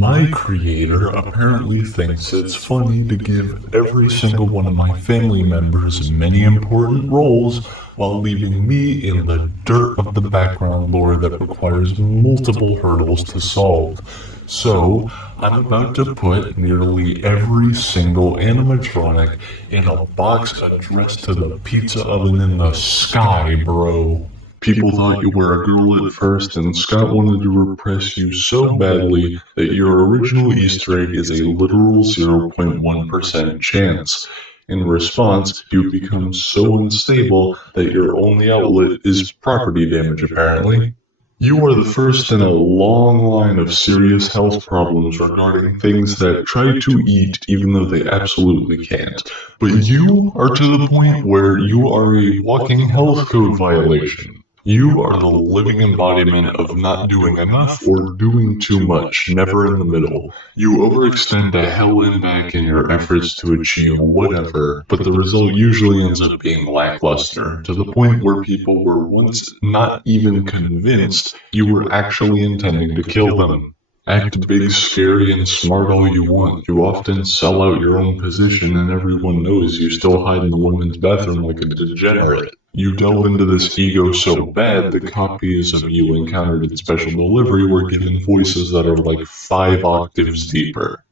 My creator apparently thinks it's funny to give every single one of my family members many important roles while leaving me in the dirt of the background lore that requires multiple hurdles to solve. So, I'm about to put nearly every single animatronic in a box addressed to the pizza oven in the sky, bro. People thought you were a girl at first, and Scott wanted to repress you so badly that your original Easter egg is a literal 0.1% chance. In response, you become so unstable that your only outlet is property damage, apparently. You are the first in a long line of serious health problems regarding things that try to eat even though they absolutely can't. But you are to the point where you are a walking health code violation. You are the living embodiment of not doing enough or doing too much, never in the middle. You overextend to hell and back in your efforts to achieve whatever, but the result usually ends up being lackluster, to the point where people were once not even convinced you were actually intending to kill them. Act big, scary, and smart all you want. You often sell out your own position, and everyone knows you still hide in the women's bathroom like a degenerate. You delve into this ego so bad, the copies of you encountered in special delivery were given voices that are like 5 octaves deeper.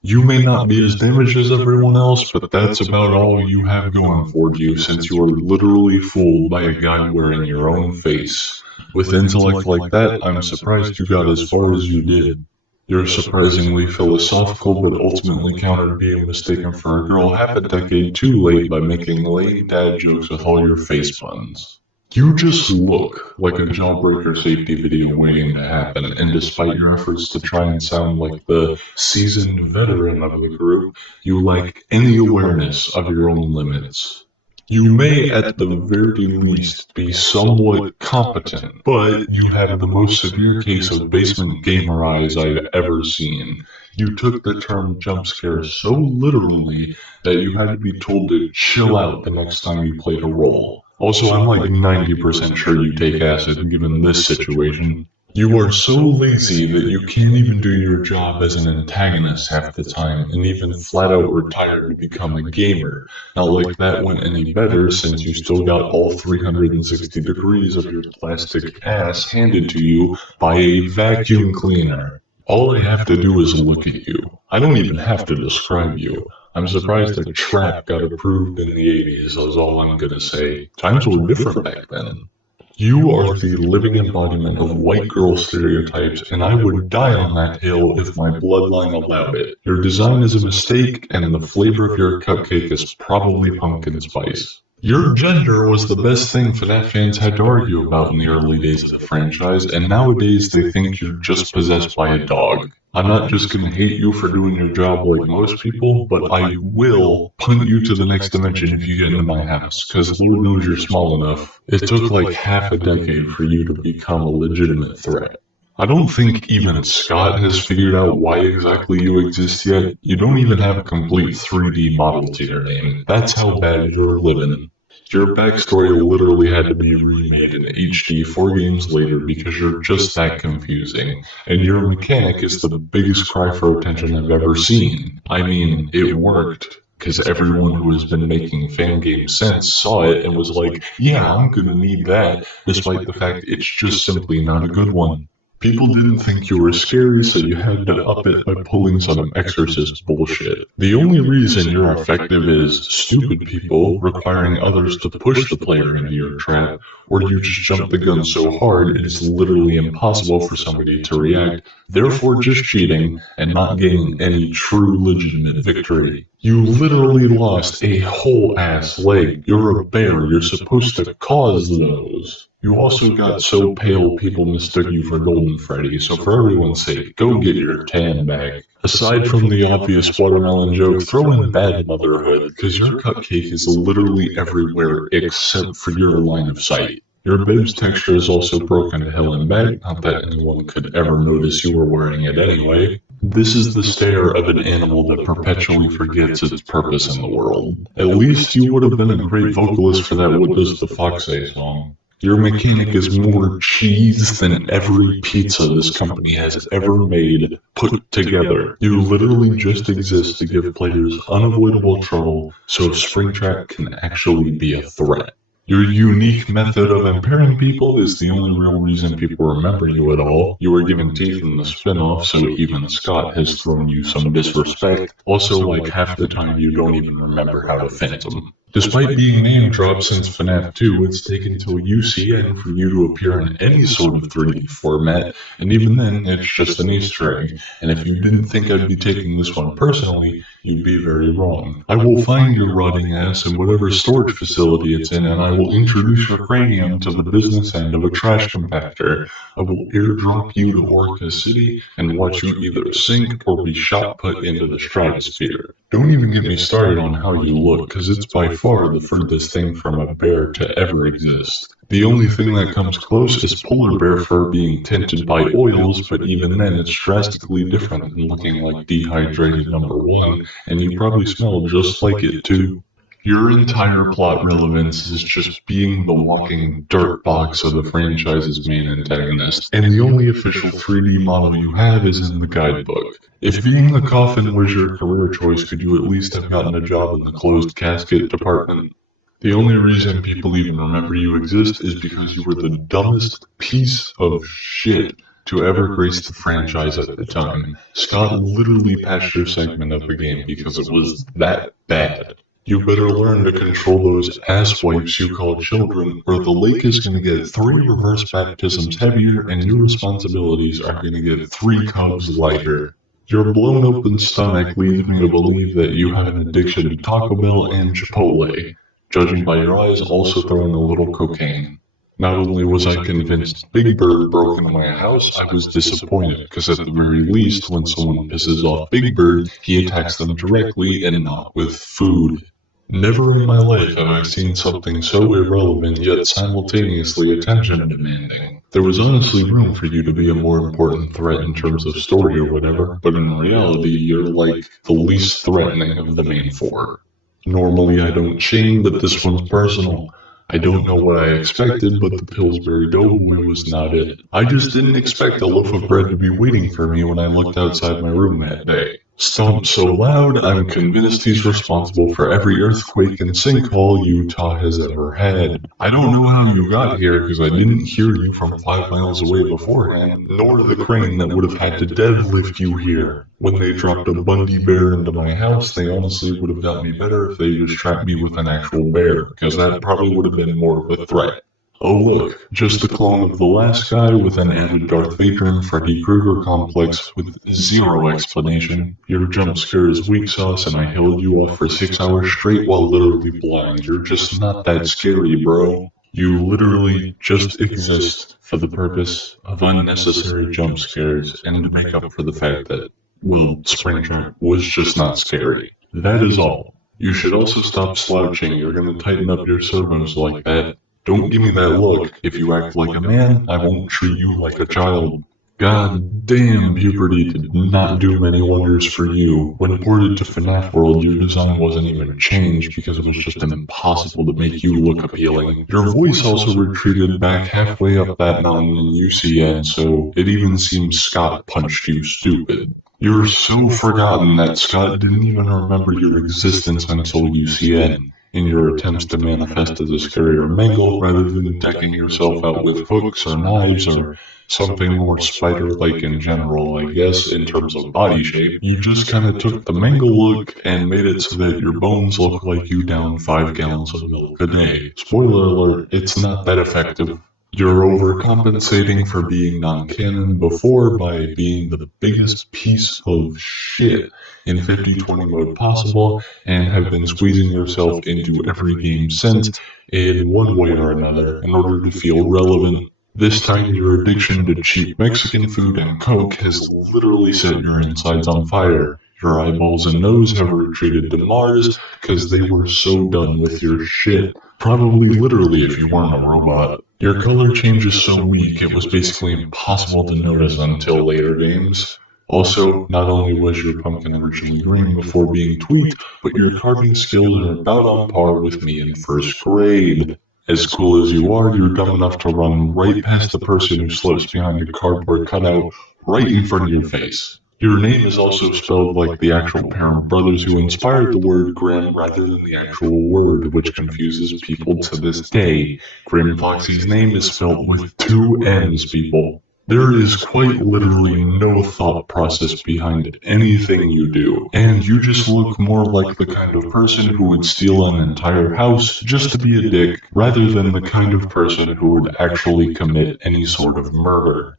You may not be as damaged as everyone else, but that's about all you have going for you, since you are literally fooled by a guy wearing your own face. With intellect like that, I'm surprised you got as far as you did. You're surprisingly philosophical, but ultimately countered being mistaken for a girl half a decade too late by making lame dad jokes with all your face puns. You just look like a jawbreaker safety video waiting to happen, and despite your efforts to try and sound like the seasoned veteran of the group, you lack any awareness of your own limits. You may, at the very least, be somewhat competent, but you have the most severe case of basement gamer eyes I've ever seen. You took the term jump scare so literally that you had to be told to chill out the next time you played a role. Also, I'm like 90% sure you take acid given this situation. You are so lazy that you can't even do your job as an antagonist half the time, and even flat out retired to become a gamer. Not like that went any better, since you still got all 360 degrees of your plastic ass handed to you by a vacuum cleaner. All I have to do is look at you. I don't even have to describe you. I'm surprised that Trap got approved in the 80s, is all I'm gonna say. Times were different back then. You are the living embodiment of white girl stereotypes, and I would die on that hill if my bloodline allowed it. Your design is a mistake, and the flavor of your cupcake is probably pumpkin spice. Your gender was the best thing FNaF fans had to argue about in the early days of the franchise, and nowadays they think you're just possessed by a dog. I'm not just gonna hate you for doing your job like most people, but I will punt you to the next dimension if you get into my house, cause Lord knows you're small enough. It took like half a decade for you to become a legitimate threat. I don't think even Scott has figured out why exactly you exist yet. You don't even have a complete 3D model to your name. That's how bad you're living. Your backstory literally had to be remade in HD 4 games later because you're just that confusing, and your mechanic is the biggest cry for attention I've ever seen. I mean, it worked, because everyone who has been making fan games since saw it and was like, yeah, I'm gonna need that, despite the fact it's just simply not a good one. People didn't think you were scary, so you had to up it by pulling some exorcist bullshit. The only reason you're effective is stupid people requiring others to push the player into your trap, or you just jump the gun so hard it's literally impossible for somebody to react, therefore just cheating and not gaining any true legitimate victory. You literally lost a whole ass leg. You're a bear, you're supposed to cause those. You also got so pale people mistook you for Golden Freddy, so for everyone's sake, go get your tan back. Aside from the obvious watermelon joke, throw in bad motherhood, because your cupcake is literally everywhere except for your line of sight. Your bib's texture is also broken to hell and back, not that anyone could ever notice you were wearing it anyway. This is the stare of an animal that perpetually forgets its purpose in the world. At least you would have been a great vocalist for that What Does the Fox Say song. Your mechanic is more cheese than every pizza this company has ever made put together. You literally just exist to give players unavoidable trouble so Springtrap can actually be a threat. Your unique method of impairing people is the only real reason people remember you at all. You were given teeth in the spin-off, so even Scott has thrown you some disrespect. Also, like half the time you don't even remember how to phantom. Despite being name-dropped since FNaF 2, it's taken till UCN for you to appear in any sort of 3D format, and even then, it's just an Easter egg. And if you didn't think I'd be taking this one personally, you'd be very wrong. I will find your rotting ass in whatever storage facility it's in, and I will introduce your cranium to the business end of a trash compactor. I will airdrop you to Orca City and watch you either sink or be shot put into the stratosphere. Don't even get me started on how you look, because it's by far the furthest thing from a bear to ever exist. The only thing that comes close is polar bear fur being tinted by oils, but even then it's drastically different than looking like dehydrated number one, and you probably smell just like it too. Your entire plot relevance is just being the walking dirt box of the franchise's main antagonist, and the only official 3D model you have is in the guidebook. If being the coffin was your career choice, could you at least have gotten a job in the closed casket department? The only reason people even remember you exist is because you were the dumbest piece of shit to ever grace the franchise at the time. Scott literally patched your segment of the game because it was that bad. You better learn to control those ass wipes you call children, or the lake is going to get 3 reverse baptisms heavier and your responsibilities are going to get 3 cubs lighter. Your blown open stomach leads me to believe that you have an addiction to Taco Bell and Chipotle. Judging by your eyes, also throw in a little cocaine. Not only was I convinced Big Bird broke into my house, I was disappointed, because at the very least, when someone pisses off Big Bird, he attacks them directly and not with food. Never in my life have I seen something so irrelevant yet simultaneously attention demanding. There was honestly room for you to be a more important threat in terms of story or whatever, but in reality, you're like the least threatening of the main 4. Normally I don't shame, but this one's personal. I don't know what I expected, but the Pillsbury Doughboy was not it. I just didn't expect a loaf of bread to be waiting for me when I looked outside my room that day. Stomped so loud, I'm convinced he's responsible for every earthquake and sinkhole Utah has ever had. I don't know how you got here because I didn't hear you from 5 miles away beforehand, nor the crane that would have had to deadlift you here. When they dropped a Bundy bear into my house, they honestly would have done me better if they just trapped me with an actual bear, because that probably would have been more of a threat. Oh look, just a clone of the last guy with an added Darth Vader and Freddy Krueger complex with zero explanation. Your jump scare is weak sauce and I held you off for 6 hours straight while literally blind. You're just not that scary, bro. You literally just exist for the purpose of unnecessary jump scares and to make up for the fact that, well, Springtrap was just not scary. That is all. You should also stop slouching. You're gonna tighten up your servos like that. Don't give me that look. If you act like a man, I won't treat you like a child. God damn, puberty did not do many wonders for you. When ported to FNaF World, your design wasn't even changed because it was just impossible to make you look appealing. Your voice also retreated back halfway up that mountain in UCN, so it even seems Scott punched you stupid. You're so forgotten that Scott didn't even remember your existence until UCN. In your attempts to manifest as a scarier Mangle rather than decking yourself out with hooks or knives or something more spider-like in general, I guess, in terms of body shape, you just kinda took the Mangle look and made it so that your bones look like you down 5 gallons of milk a day. Spoiler alert, it's not that effective. You're overcompensating for being non-canon before by being the biggest piece of shit in 50/20 mode possible and have been squeezing yourself into every game since in one way or another in order to feel relevant. This time your addiction to cheap Mexican food and Coke has literally set your insides on fire. Your eyeballs and nose have retreated to Mars because they were so done with your shit. Probably literally if you weren't a robot. Your color change is so weak it was basically impossible to notice until later games. Also, not only was your pumpkin originally green before being tweaked, but your carving skills are about on par with me in first grade. As cool as you are, you're dumb enough to run right past the person who slips behind a cardboard cutout right in front of your face. Your name is also spelled like the actual parent brothers who inspired the word Grim rather than the actual word, which confuses people to this day. Grim Foxy's name is spelled with two M's, people. There is quite literally no thought process behind anything you do, and you just look more like the kind of person who would steal an entire house just to be a dick, rather than the kind of person who would actually commit any sort of murder.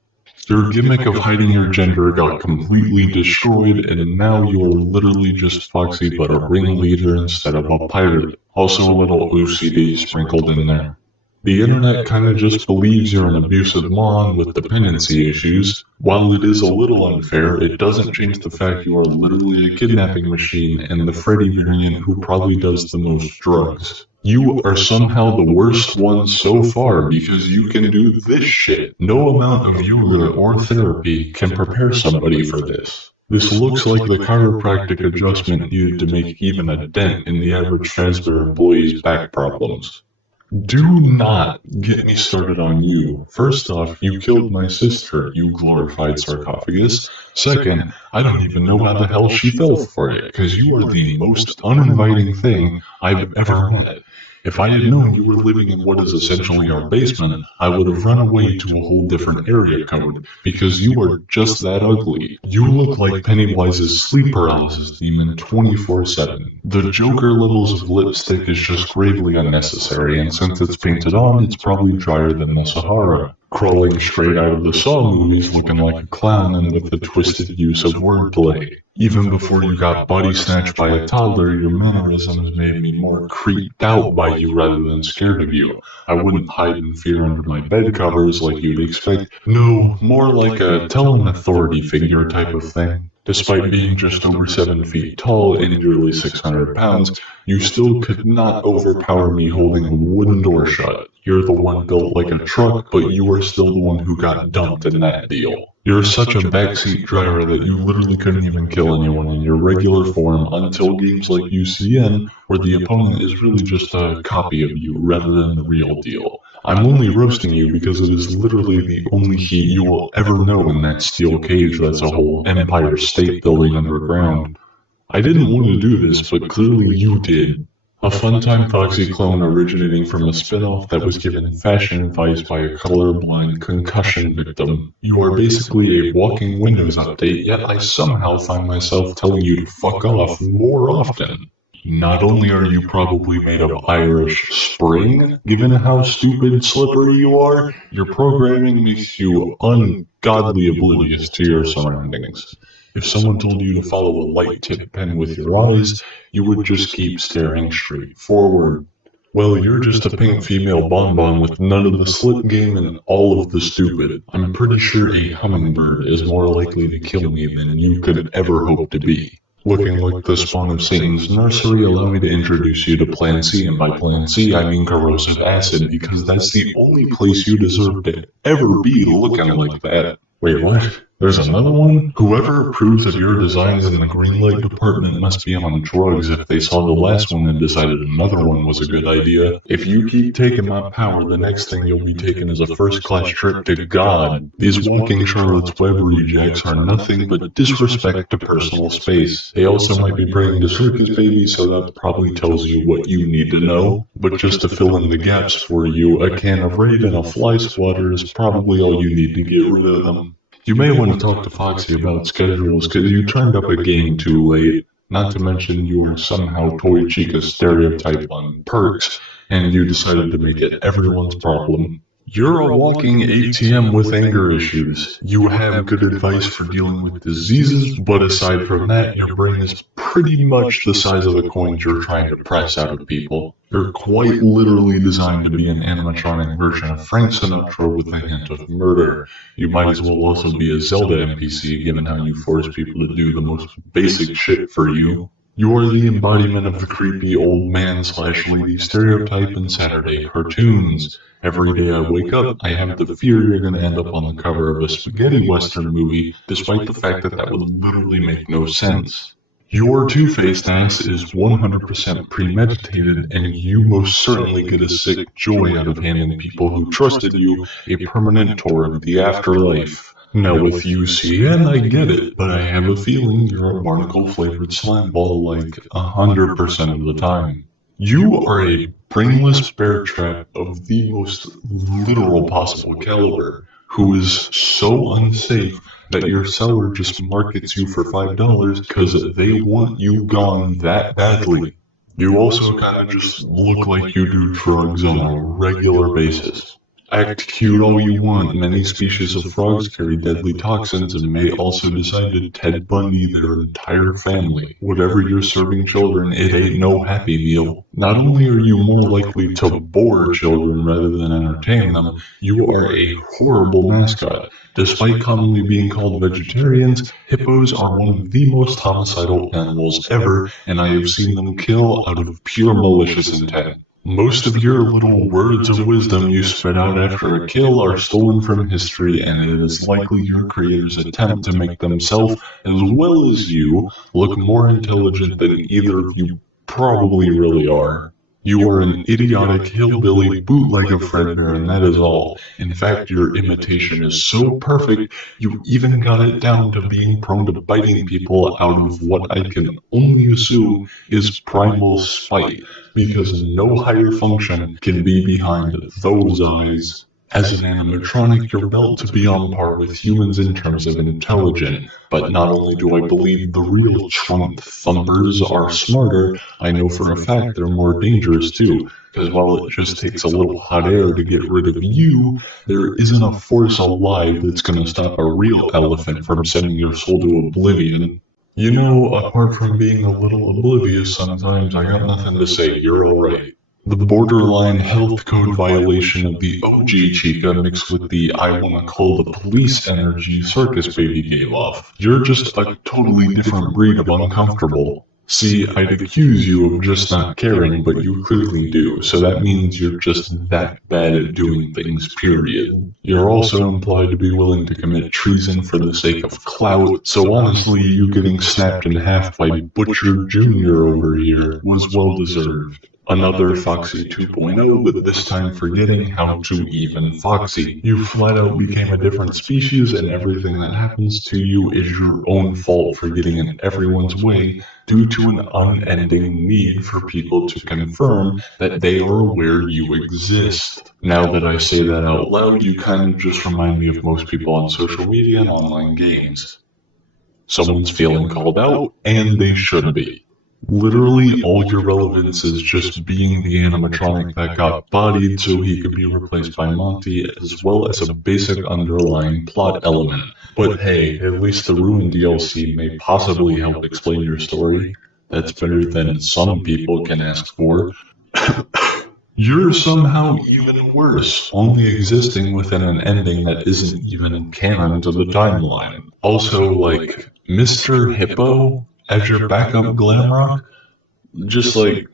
Your gimmick of hiding your gender got completely destroyed, and now you are literally just Foxy but a ringleader instead of a pirate. Also a little OCD sprinkled in there. The internet kinda just believes you're an abusive moron with dependency issues. While it is a little unfair, it doesn't change the fact you are literally a kidnapping machine and the Freddy variant who probably does the most drugs. You are somehow the worst one so far because you can do this shit. No amount of yoga or therapy can prepare somebody for this. This looks like the chiropractic adjustment needed to make even a dent in the average transfer employee's back problems. Do not get me started on you. First off, you killed my sister, you glorified sarcophagus. Second, I don't even know how the hell she fell for it, because you are the most uninviting thing I've ever met. If I had known you were living in what is essentially our basement, I would have run away to a whole different area code, because you are just that ugly. You look like Pennywise's sleep paralysis demon 24/7. The Joker levels of lipstick is just gravely unnecessary, and since it's painted on, it's probably drier than the Sahara. Crawling straight out of the Saw movies looking like a clown and with the twisted use of wordplay. Even before you got body snatched by a toddler, your mannerisms made me more creeped out by you rather than scared of you. I wouldn't hide in fear under my bed covers like you'd expect. No, more like a tell an authority figure type of thing. Despite being just over 7 feet tall and nearly 600 pounds, you still could not overpower me holding a wooden door shut. You're the one built like a truck, but you are still the one who got dumped in that deal. You're such a backseat driver that you literally couldn't even kill anyone in your regular form until games like UCN, where the opponent is really just a copy of you rather than the real deal. I'm only roasting you because it is literally the only heat you will ever know in that steel cage that's a whole Empire State Building underground. I didn't want to do this, but clearly you did. A Funtime Foxy clone originating from a spin-off that was given fashion advice by a colorblind concussion victim. You are basically a walking Windows update, yet I somehow find myself telling you to fuck off more often. Not only are you probably made of Irish Spring, given how stupid and slippery you are, your programming makes you ungodly oblivious to your surroundings. If someone told you to follow a light-tipped pen with your eyes, you would just keep staring straight forward. Well, you're just a pink female bonbon with none of the slip game and all of the stupid. I'm pretty sure a hummingbird is more likely to kill me than you could ever hope to be. Looking like the spawn of Satan's nursery, allow me to introduce you to Plan C, and by Plan C, I mean corrosive acid, because that's the only place you deserve to ever be looking like that. Wait, what? There's another one? Whoever approves of your designs in the green light department must be on drugs if they saw the last one and decided another one was a good idea. If you keep taking my power, the next thing you'll be taking is a first-class trip to God. These walking Charlotte's Web rejects are nothing but disrespect to personal space. They also might be bringing the circus baby, so that probably tells you what you need to know. But just to fill in the gaps for you, a can of Raid and a fly swatter is probably all you need to get rid of them. You may want to talk to Foxy about schedules, because you turned up a game too late. Not to mention you were somehow Toy Chica's stereotype on perks, and you decided to make it everyone's problem. You're a walking ATM with anger issues. You have good advice for dealing with diseases, but aside from that, your brain is pretty much the size of the coins you're trying to press out of people. You're quite literally designed to be an animatronic version of Frank Sinatra with a hint of murder. You might as well also be a Zelda NPC, given how you force people to do the most basic shit for you. You are the embodiment of the creepy old man/lady stereotype in Saturday cartoons. Every day I wake up, I have the fear you're going to end up on the cover of a spaghetti western movie, despite the fact that that would literally make no sense. Your two-faced ass is 100% premeditated, and you most certainly get a sick joy out of handing people who trusted you a permanent tour of the afterlife. Now with you, CN, I get it, but I have a feeling you're a barnacle-flavored slime ball like 100% of the time. You are a brainless bear trap of the most literal possible caliber, who is so unsafe that your seller just markets you for $5 because they want you gone that badly. You also kind of just look like you do drugs on a regular basis. Act cute all you want, many species of frogs carry deadly toxins and may also decide to Ted Bundy their entire family. Whatever you're serving children, it ain't no happy meal. Not only are you more likely to bore children rather than entertain them, you are a horrible mascot. Despite commonly being called vegetarians, hippos are one of the most homicidal animals ever, and I have seen them kill out of pure malicious intent. Most of your little words of wisdom you spit out after a kill are stolen from history, and it is likely your creators attempt to make themselves, as well as you, look more intelligent than either of you probably really are. You are an idiotic hillbilly bootleg of Fredbear, and that is all. In fact, your imitation is so perfect, you even got it down to being prone to biting people out of what I can only assume is primal spite, because no higher function can be behind those eyes. As an animatronic, you're built to be on par with humans in terms of intelligence, but not only do I believe the real trunk thumpers are smarter, I know for a fact they're more dangerous too, because while it just takes a little hot air to get rid of you, there isn't a force alive that's gonna stop a real elephant from sending your soul to oblivion. You know, apart from being a little oblivious sometimes, I got nothing to say, you're alright. The borderline health code violation of the OG Chica mixed with the I wanna call the police energy Circus Baby gave off. You're just a totally different breed of uncomfortable. See, I'd accuse you of just not caring, but you clearly do, so that means you're just that bad at doing things, period. You're also implied to be willing to commit treason for the sake of clout, so honestly, you getting snapped in half by Butcher Jr. over here was well deserved. Another Foxy 2.0, but this time forgetting how to even Foxy. You flat out became a different species, and everything that happens to you is your own fault for getting in everyone's way due to an unending need for people to confirm that they are aware you exist. Now that I say that out loud, you kind of just remind me of most people on social media and online games. Someone's feeling called out, and they should be. Literally all your relevance is just being the animatronic that got bodied so he could be replaced by Monty, as well as a basic underlying plot element. But hey, at least the Ruin DLC may possibly help explain your story. That's better than some people can ask for. You're somehow even worse, only existing within an ending that isn't even canon to the timeline. Also, like, Mr. Hippo as your backup Glamrock? Just like...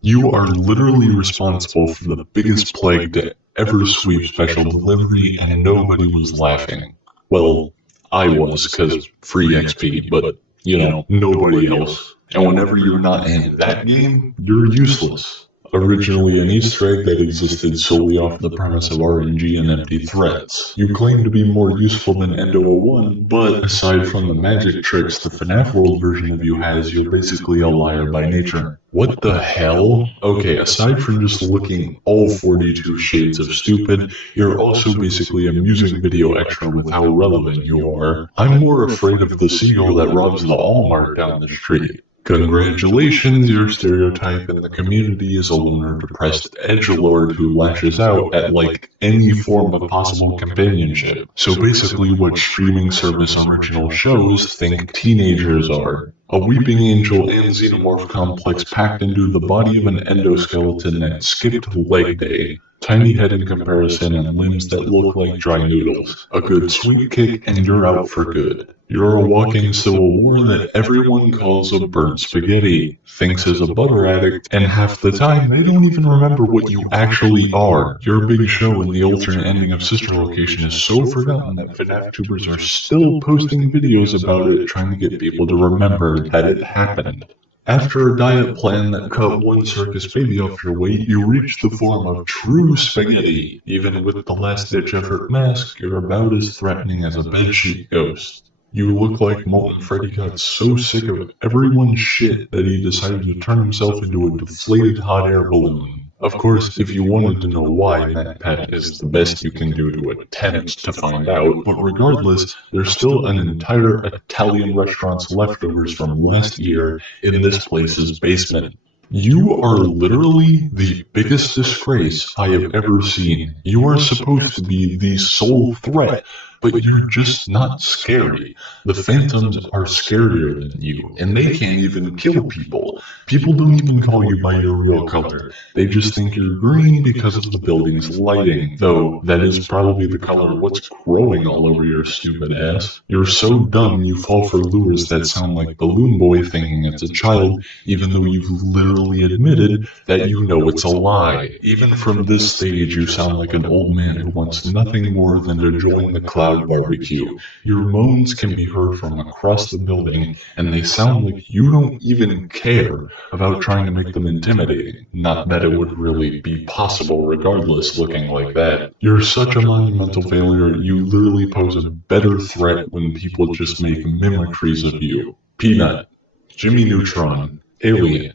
You are literally responsible for the biggest plague to ever sweep special delivery, and nobody was laughing. Well, I was, because free XP, but, you know, nobody else. And whenever you're not in that game, you're useless. Originally an Easter egg that existed solely off the premise of RNG and empty threats. You claim to be more useful than Endo-01, but aside from the magic tricks the FNaF World version of you has, you're basically a liar by nature. What the hell? Okay, aside from just looking all 42 shades of stupid, you're also basically a music video extra with how relevant you are. I'm more afraid of the seagull that robs the Allmark down the street. Congratulations, your stereotype in the community is a loner, depressed edgelord who lashes out at, like, any form of possible companionship. So basically what streaming service original shows think teenagers are. A weeping angel and xenomorph complex packed into the body of an endoskeleton that skipped leg day. Tiny head in comparison and limbs that look like dry noodles. A good sweet kick and you're out for good. You're a walking civil war that everyone calls a burnt spaghetti, thinks is a butter addict, and half the time they don't even remember what you actually are. Your big show in the alternate ending of Sister Location is so forgotten that FNAF tubers are still posting videos about it trying to get people to remember that it happened. After a diet plan that cut one circus baby off your weight, you reach the form of true spaghetti. Even with the last-ditch effort mask, you're about as threatening as a bedsheet ghost. You look like Molten Freddy got so sick of everyone's shit that he decided to turn himself into a deflated hot air balloon. Of course, if you wanted to know why MatPat is the best you can do to attempt to find out, but regardless, there's still an entire Italian restaurant's leftovers from last year in this place's basement. You are literally the biggest disgrace I have ever seen. You are supposed to be the sole threat, but you're just not scary. The phantoms are scarier than you, and they can't even kill people. People don't even call you by your real color. They just think you're green because of the building's lighting, though that is probably the color of what's growing all over your stupid ass. You're so dumb you fall for lures that sound like Balloon Boy thinking it's a child, even though you've literally admitted that you know it's a lie. Even from this stage, you sound like an old man who wants nothing more than to join the cloud barbecue. Your moans can be heard from across the building, and they sound like you don't even care about trying to make them intimidating. Not that it would really be possible regardless looking like that. You're such a monumental failure, you literally pose a better threat when people just make mimicries of you. Peanut, Jimmy Neutron, Alien,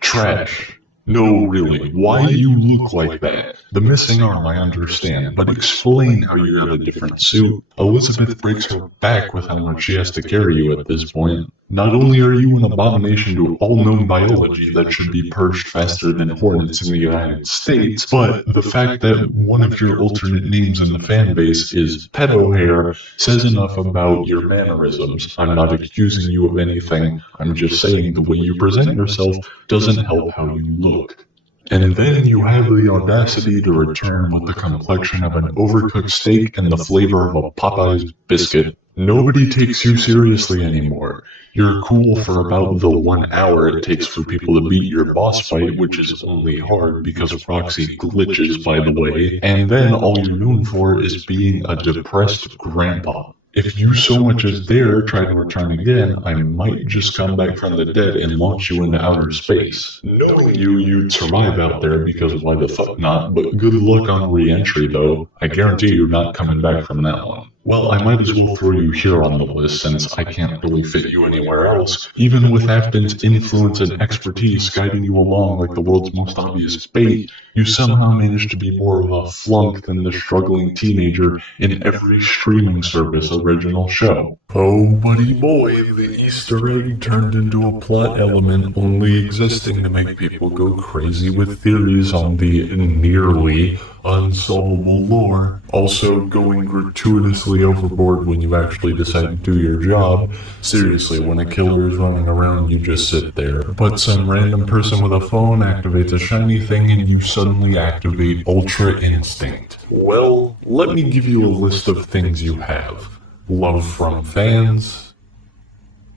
Trash. No, really, why do you look like that? The missing arm I understand, but explain how you have a different suit. Elizabeth breaks her back with how much she has to carry you at this point. Not only are you an abomination to all known biology that should be purged faster than hornets in the United States, but the fact that one of your alternate names in the fan base is Pedo Hair says enough about your mannerisms. I'm not accusing you of anything, I'm just saying the way you present yourself doesn't help how you look. And then you have the audacity to return with the complexion of an overcooked steak and the flavor of a Popeye's biscuit. Nobody takes you seriously anymore. You're cool for about the 1 hour it takes for people to beat your boss fight, which is only hard because of proxy glitches, by the way, and then all you're known for is being a depressed grandpa. If you so much as dare try to return again, I might just come back from the dead and launch you into outer space. Knowing you, you'd survive out there because why the fuck not, but good luck on re-entry though. I guarantee you're not coming back from that one. Well, I might as well throw you here on the list since I can't really fit you anywhere else. Even with Afton's influence and expertise guiding you along like the world's most obvious bait, you somehow managed to be more of a flunk than the struggling teenager in every streaming service original show. Oh, buddy boy, the Easter egg turned into a plot element only existing to make people go crazy with theories on the nearly unsolvable lore. Also, going gratuitously overboard when you actually decide to do your job. Seriously, when a killer is running around, you just sit there. But some random person with a phone activates a shiny thing and you suddenly activate Ultra Instinct. Well, let me give you a list of things you have. Love from fans?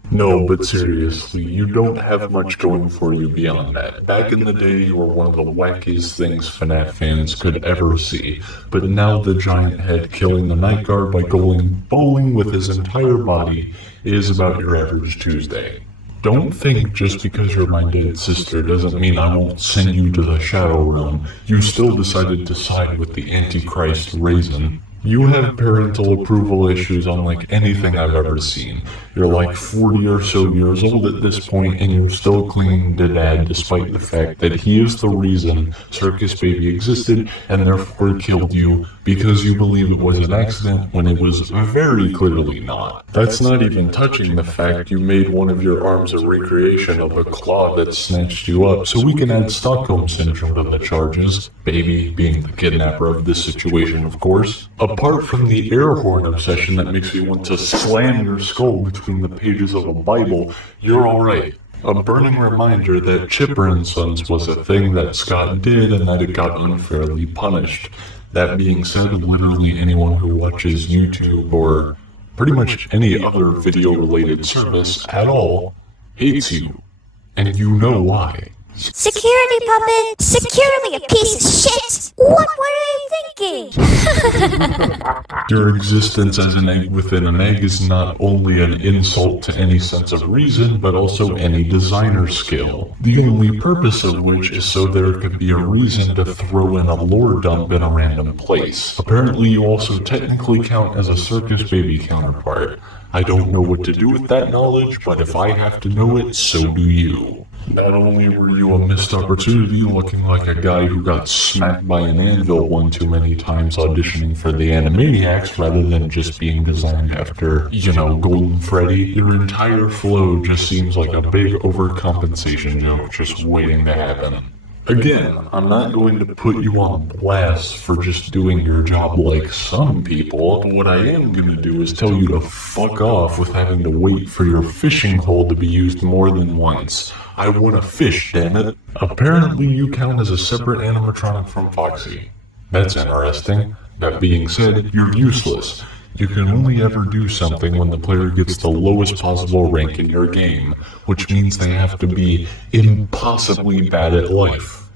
No, but seriously, you don't have much going for you beyond that. Back in the day, you were one of the wackiest things FNAF fans could ever see, but now the giant head killing the night guard by going bowling with his entire body is about your average Tuesday. Don't think just because you're my dead sister doesn't mean I won't send you to the Shadow Realm. You still decided to side with the Antichrist Raisin. You have parental approval issues unlike anything I've ever seen. You're like 40 or so years old at this point and you're still clinging to Dad despite the fact that he is the reason Circus Baby existed and therefore killed you because you believe it was an accident when it was very clearly not. That's not even touching the fact you made one of your arms a recreation of a claw that snatched you up, so we can add Stockholm Syndrome to the charges, Baby being the kidnapper of this situation, of course. Apart from the air horn obsession that makes me want to slam your skull between the pages of a Bible, you're alright. A burning reminder that Chipper and Sons was a thing that Scott did and that it got unfairly punished. That being said, literally anyone who watches YouTube or pretty much any other video-related service at all hates you. And you know why. Security puppet! Security, a piece of shit! What were they thinking? Your existence as an egg within an egg is not only an insult to any sense of reason, but also any designer skill. The only purpose of which is so there could be a reason to throw in a lore dump in a random place. Apparently you also technically count as a circus baby counterpart. I don't know what to do with that knowledge, but if I have to know it, so do you. Not only were you a missed opportunity looking like a guy who got smacked by an anvil one too many times auditioning for the Animaniacs rather than just being designed after, Golden Freddy, your entire flow just seems like a big overcompensation joke just waiting to happen. Again, I'm not going to put you on blast for just doing your job like some people, but what I am going to do is tell you to fuck off with having to wait for your fishing hole to be used more than once. I want to fish, damn it. Apparently you count as a separate animatronic from Foxy. That's interesting. That being said, you're useless. You can only ever do something when the player gets the lowest possible rank in your game, which means they have to be impossibly bad at life.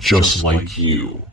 Just like you.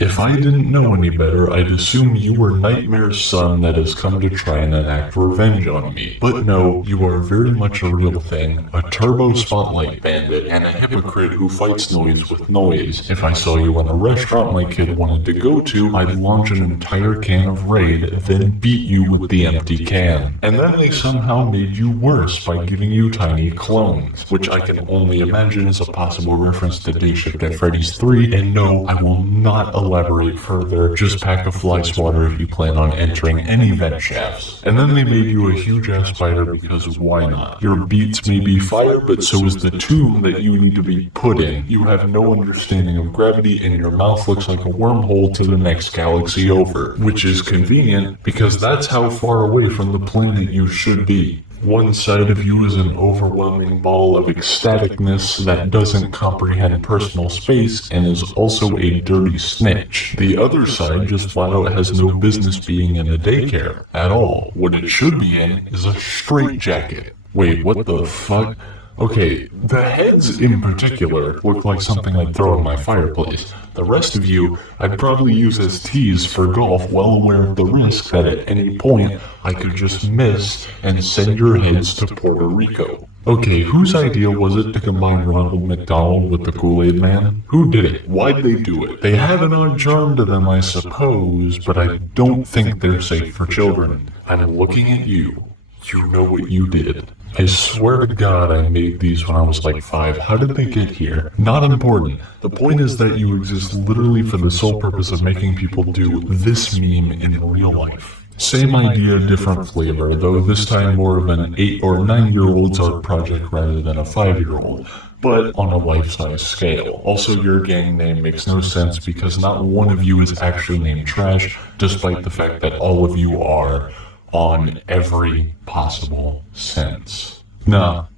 If I didn't know any better, I'd assume you were Nightmare's son that has come to try and enact revenge on me. But no, you are very much a real thing, a turbo spotlight bandit, and a hypocrite who fights noise with noise. If I saw you in a restaurant my kid wanted to go to, I'd launch an entire can of Raid, then beat you with the empty can. And then they somehow made you worse by giving you tiny clones, which I can only imagine is a possible reference to Day Shift at Freddy's 3, and no, I will not elaborate further, just pack a fly swatter if you plan on entering any vent shafts. And then they made you a huge-ass spider because why not? Your beats may be fire, but so is the tomb that you need to be put in. You have no understanding of gravity and your mouth looks like a wormhole to the next galaxy over, which is convenient because that's how far away from the planet you should be. One side of you is an overwhelming ball of ecstaticness that doesn't comprehend personal space and is also a dirty snitch. The other side just flat out has no business being in a daycare at all. What it should be in is a straitjacket. Wait, what the fuck? Okay, the heads in particular look like something I'd throw in my fireplace. The rest of you, I'd probably use as tees for golf, well aware of the risk that at any point I could just miss and send your heads to Puerto Rico. Okay, whose idea was it to combine Ronald McDonald with the Kool-Aid Man? Who did it? Why'd they do it? They have an odd charm to them, I suppose, but I don't think they're safe for children. I'm looking at you. You know what you did. I swear to God I made these when I was like 5. How did they get here? Not important. The point is that you exist literally for the sole purpose of making people do this meme in real life. Same idea, different flavor, though this time more of an 8 or 9-year-old's art project rather than a 5-year-old, but on a life-size scale. Also, your gang name makes no sense because not one of you is actually named Trash, despite the fact that all of you are on every possible sense. No.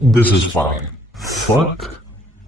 This is fine. Fuck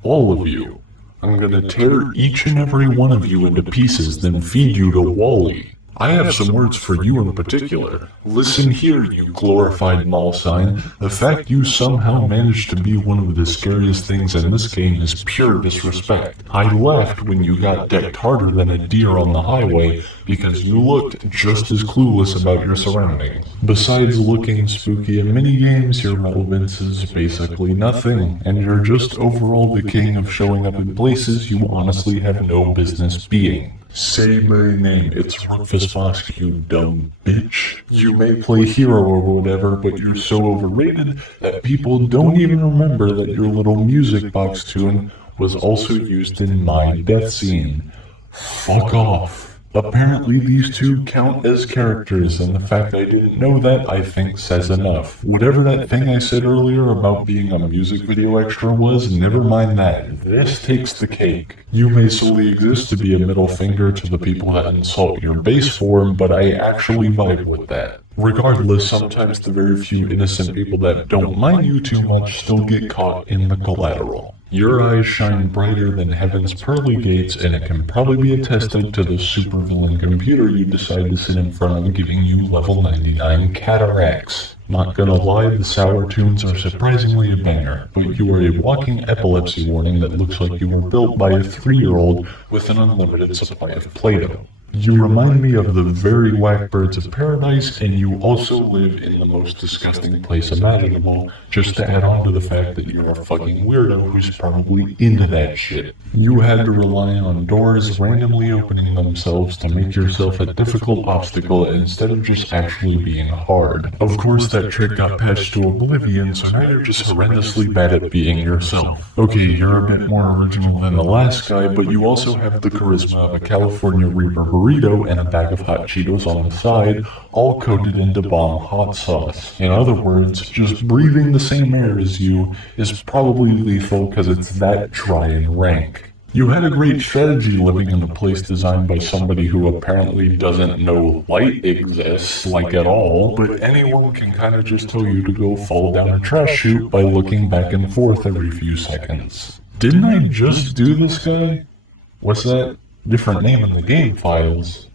all of you. I'm gonna tear each and every one of you into pieces, then feed you to Wall-E. I have some words for you in particular. Listen here, you glorified mall sign. The fact you somehow managed to be one of the scariest things in this game is pure disrespect. I laughed when you got decked harder than a deer on the highway because you looked just as clueless about your surroundings. Besides looking spooky in minigames, your relevance is basically nothing, and you're just overall the king of showing up in places you honestly have no business being. Say my name, it's Rufus Fosk, you dumb bitch. You may play hero or whatever, but you're so overrated that people don't even remember that your little music box tune was also used in my death scene. Fuck off. Apparently these two count as characters, and the fact I didn't know that, I think, says enough. Whatever that thing I said earlier about being a music video extra was, never mind that. This takes the cake. You may solely exist to be a middle finger to the people that insult your base form, but I actually vibe with that. Regardless, sometimes the very few innocent people that don't mind you too much still get caught in the collateral. Your eyes shine brighter than heaven's pearly gates, and it can probably be attested to the supervillain computer you decide to sit in front of giving you level 99 cataracts. Not gonna lie, the sour tunes are surprisingly a banger, but you are a walking epilepsy warning that looks like you were built by a 3-year-old with an unlimited supply of Play-Doh. You remind me of the very whack birds of paradise, and you also live in the most disgusting place imaginable, just to add on to the fact that you're a fucking weirdo who's probably into that shit. You had to rely on doors randomly opening themselves to make yourself a difficult obstacle instead of just actually being hard. Of course, that trick got patched to oblivion, so now you're just horrendously bad at being yourself. Okay, you're a bit more original than the last guy, but you also have the charisma of a California Reaper burrito and a bag of hot Cheetos on the side, all coated into bomb hot sauce. In other words, just breathing the same air as you is probably lethal because it's that dry and rank. You had a great strategy living in a place designed by somebody who apparently doesn't know light exists, like at all, but anyone can kind of just tell you to go fall down a trash chute by looking back and forth every few seconds. Didn't I just do this guy? What's that? Different name in the game files.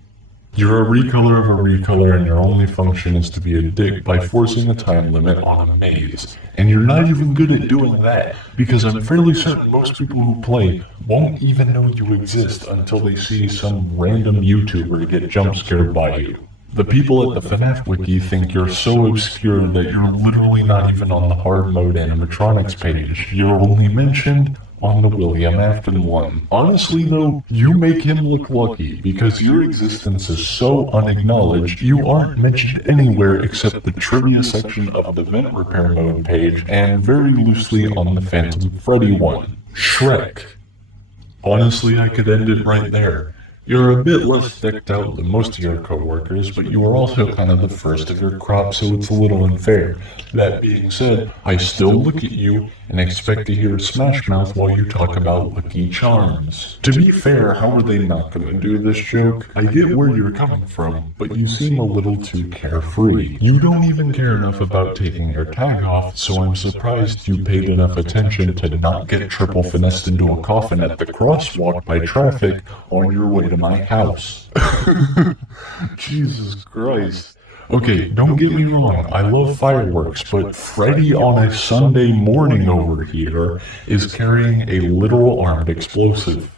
You're a recolor of a recolor, and your only function is to be a dick by forcing a time limit on a maze. And you're not even good at doing that, because I'm fairly certain most people who play won't even know you exist until they see some random YouTuber get jump scared by you. The people at the FNaF wiki think you're so obscure that you're literally not even on the hard mode animatronics page. You're only mentioned on the William Afton one. Honestly though, you make him look lucky, because your existence is so unacknowledged, you aren't mentioned anywhere except the trivia section of the vent repair mode page, and very loosely on the Phantom Freddy one. Shrek. Honestly, I could end it right there. You're a bit less decked out than most of your co-workers, but you are also kind of the first of your crop, so it's a little unfair. That being said, I still look at you and expect to hear Smash Mouth while you talk about Lucky Charms. To be fair, how are they not going to do this joke? I get where you're coming from, but you seem a little too carefree. You don't even care enough about taking your tag off, so I'm surprised you paid enough attention to not get triple finessed into a coffin at the crosswalk by traffic on your way to my house. Jesus Christ. Okay, don't get me wrong, I love fireworks, but Freddy on a Sunday morning over here is carrying a literal armed explosive.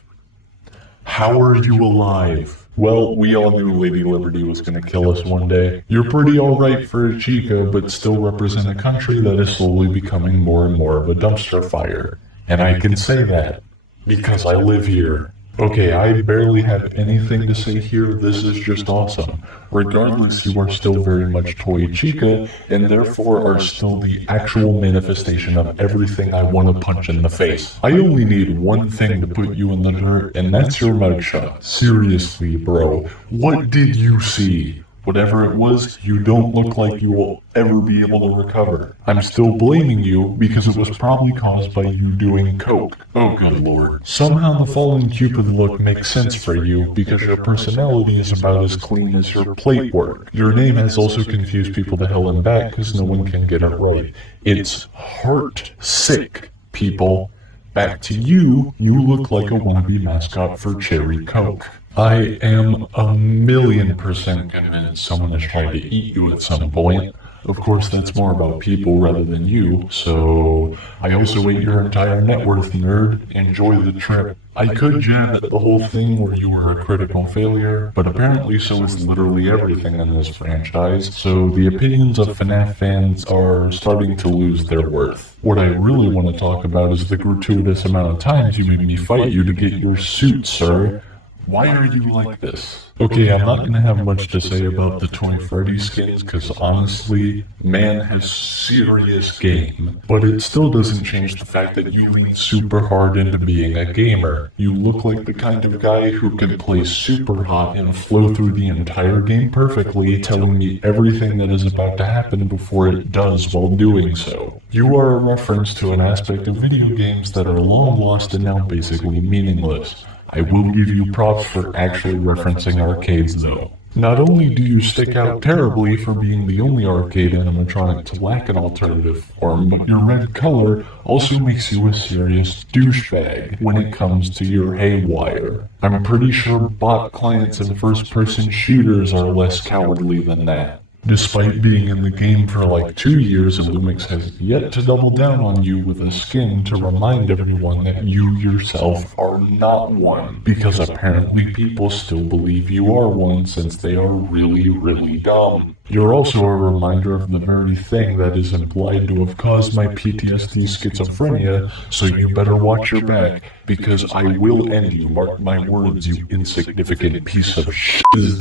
How are you alive? Well, we all knew Lady Liberty was gonna kill us one day. You're pretty alright for a chica, but still represent a country that is slowly becoming more and more of a dumpster fire. And I can say that because I live here. Okay, I barely have anything to say here, this is just awesome. Regardless, you are still very much Toy Chica, and therefore are still the actual manifestation of everything I want to punch in the face. I only need one thing to put you in the dirt, and that's your mugshot. Seriously, bro, what did you see? Whatever it was, you don't look like you will ever be able to recover. I'm still blaming you because it was probably caused by you doing coke. Oh good lord. Somehow the fallen Cupid look makes sense for you because your personality is about as clean as your plate work. Your name has also confused people to hell and back because no one can get it right. It's Heart Sick, people. Back to you, you look like a wannabe mascot for Cherry Coke. I am 1,000,000% convinced someone has tried to eat you at some point. Of course, that's more about people rather than you, so I also ate your entire net worth, nerd. Enjoy the trip. I could jab at the whole thing where you were a critical failure, but apparently so is literally everything in this franchise, so the opinions of FNaF fans are starting to lose their worth. What I really want to talk about is the gratuitous amount of times you made me fight you to get your suit, sir. Why are you like this? Okay, I'm not gonna have much to say about the Toy Freddy skins, cause honestly, man has serious game. But it still doesn't change the fact that you lean super hard into being a gamer. You look like the kind of guy who can play super hot and flow through the entire game perfectly, telling me everything that is about to happen before it does while doing so. You are a reference to an aspect of video games that are long lost and now basically meaningless. I will give you props for actually referencing arcades though. Not only do you stick out terribly for being the only arcade animatronic to lack an alternative form, but your red color also makes you a serious douchebag when it comes to your haywire. I'm pretty sure bot clients and first-person shooters are less cowardly than that. Despite being in the game for like 2 years, Lumix has yet to double down on you with a skin to remind everyone that you yourself are not one, because apparently people still believe you are one since they are really, really dumb. You're also a reminder of the very thing that is implied to have caused my PTSD schizophrenia, so you better watch your back, because I will end you, mark my words, you insignificant piece of shit. Is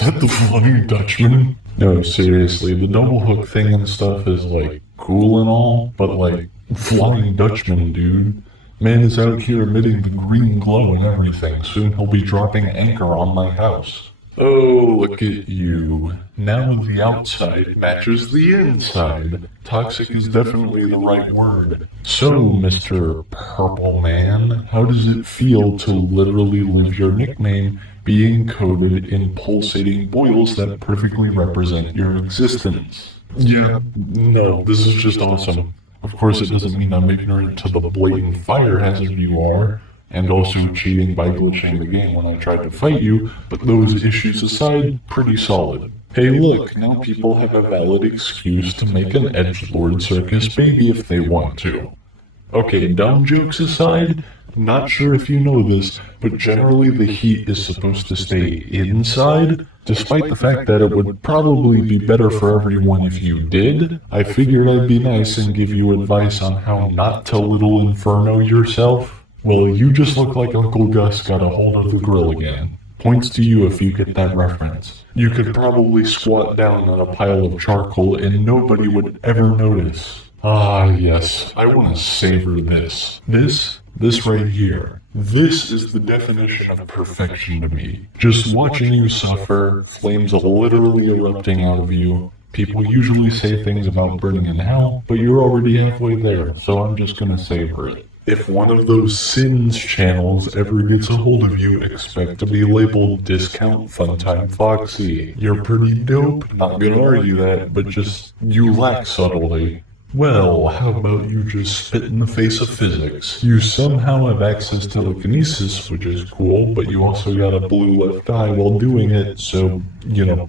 that the Flying Dutchman? No, seriously, the double hook thing and stuff is like cool and all, but like, Flying Dutchman, dude. Man is out here emitting the green glow and everything. Soon he'll be dropping anchor on my house. Oh, look at you. Now the outside matches the inside. Toxic is definitely the right word. So, Mr. Purple Man, how does it feel to literally live your nickname being coated in pulsating boils that perfectly represent your existence? Yeah, no, this is just awesome. Of course, it doesn't mean I'm ignorant to the blatant fire hazard you are, and also cheating by glitching the game when I tried to fight you, but those issues aside, pretty solid. Hey look, now people have a valid excuse to make an edgelord circus baby if they want to. Okay, dumb jokes aside, not sure if you know this, but generally the heat is supposed to stay inside. Despite the fact that it would probably be better for everyone if you did, I figured I'd be nice and give you advice on how not to Little Inferno yourself. Well, you just look like Uncle Gus got a hold of the grill again. Points to you if you get that reference. You could probably squat down on a pile of charcoal and nobody would ever notice. Ah, yes, I want to savor this. This right here. This is the definition of perfection to me. Just watching you suffer, flames literally erupting out of you. People usually say things about burning in hell, but you're already halfway there, so I'm just gonna savor it. If one of those sins channels ever gets a hold of you, expect to be labeled Discount Funtime Foxy. You're pretty dope, not gonna argue that, but just, you lack subtlety. Well, how about you just spit in the face of physics? You somehow have access to telekinesis, which is cool, but you also got a blue left eye while doing it, so, you know,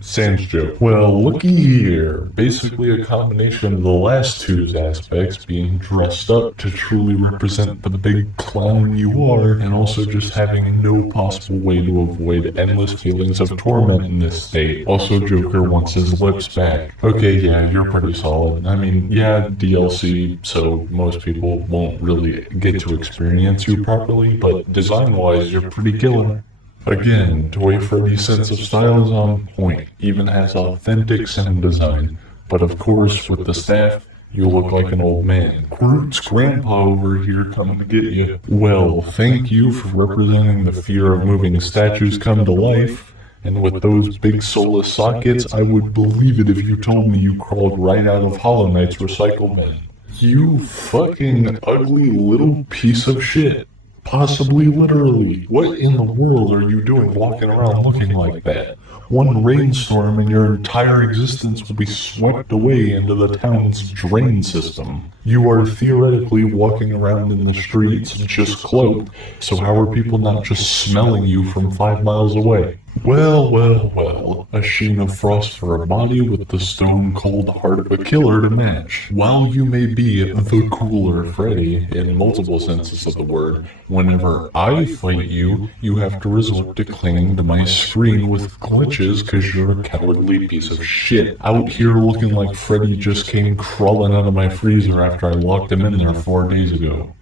sans joke. Well, looky here. Basically a combination of the last two's aspects, being dressed up to truly represent the big clown you are, and also just having no possible way to avoid endless feelings of torment in this state. Also, Joker wants his lips back. Okay, yeah, you're pretty solid. I mean, yeah, DLC, so most people won't really get to experience you properly, but design-wise, you're pretty killer. Again, Toy Freddy's sense of style is on point, even has authentic sound design. But of course, with the staff, you look like an old man. Groot's grandpa over here coming to get you. Well, thank you for representing the fear of moving statues come to life. And with those big soulless sockets, I would believe it if you told me you crawled right out of Hollow Knight's recycle bin. You fucking ugly little piece of shit. Possibly literally. What in the world are you doing walking around looking like that? One rainstorm and your entire existence will be swept away into the town's drain system. You are theoretically walking around in the streets just cloaked, so how are people not just smelling you from 5 miles away? Well, well, well, a sheen of frost for a body with the stone-cold heart of a killer to match. While you may be the cooler Freddy, in multiple senses of the word, whenever I fight you, you have to resort to clinging to my screen with glitches cause you're a cowardly piece of shit. Out here looking like Freddy just came crawling out of my freezer after I locked him in there 4 days ago.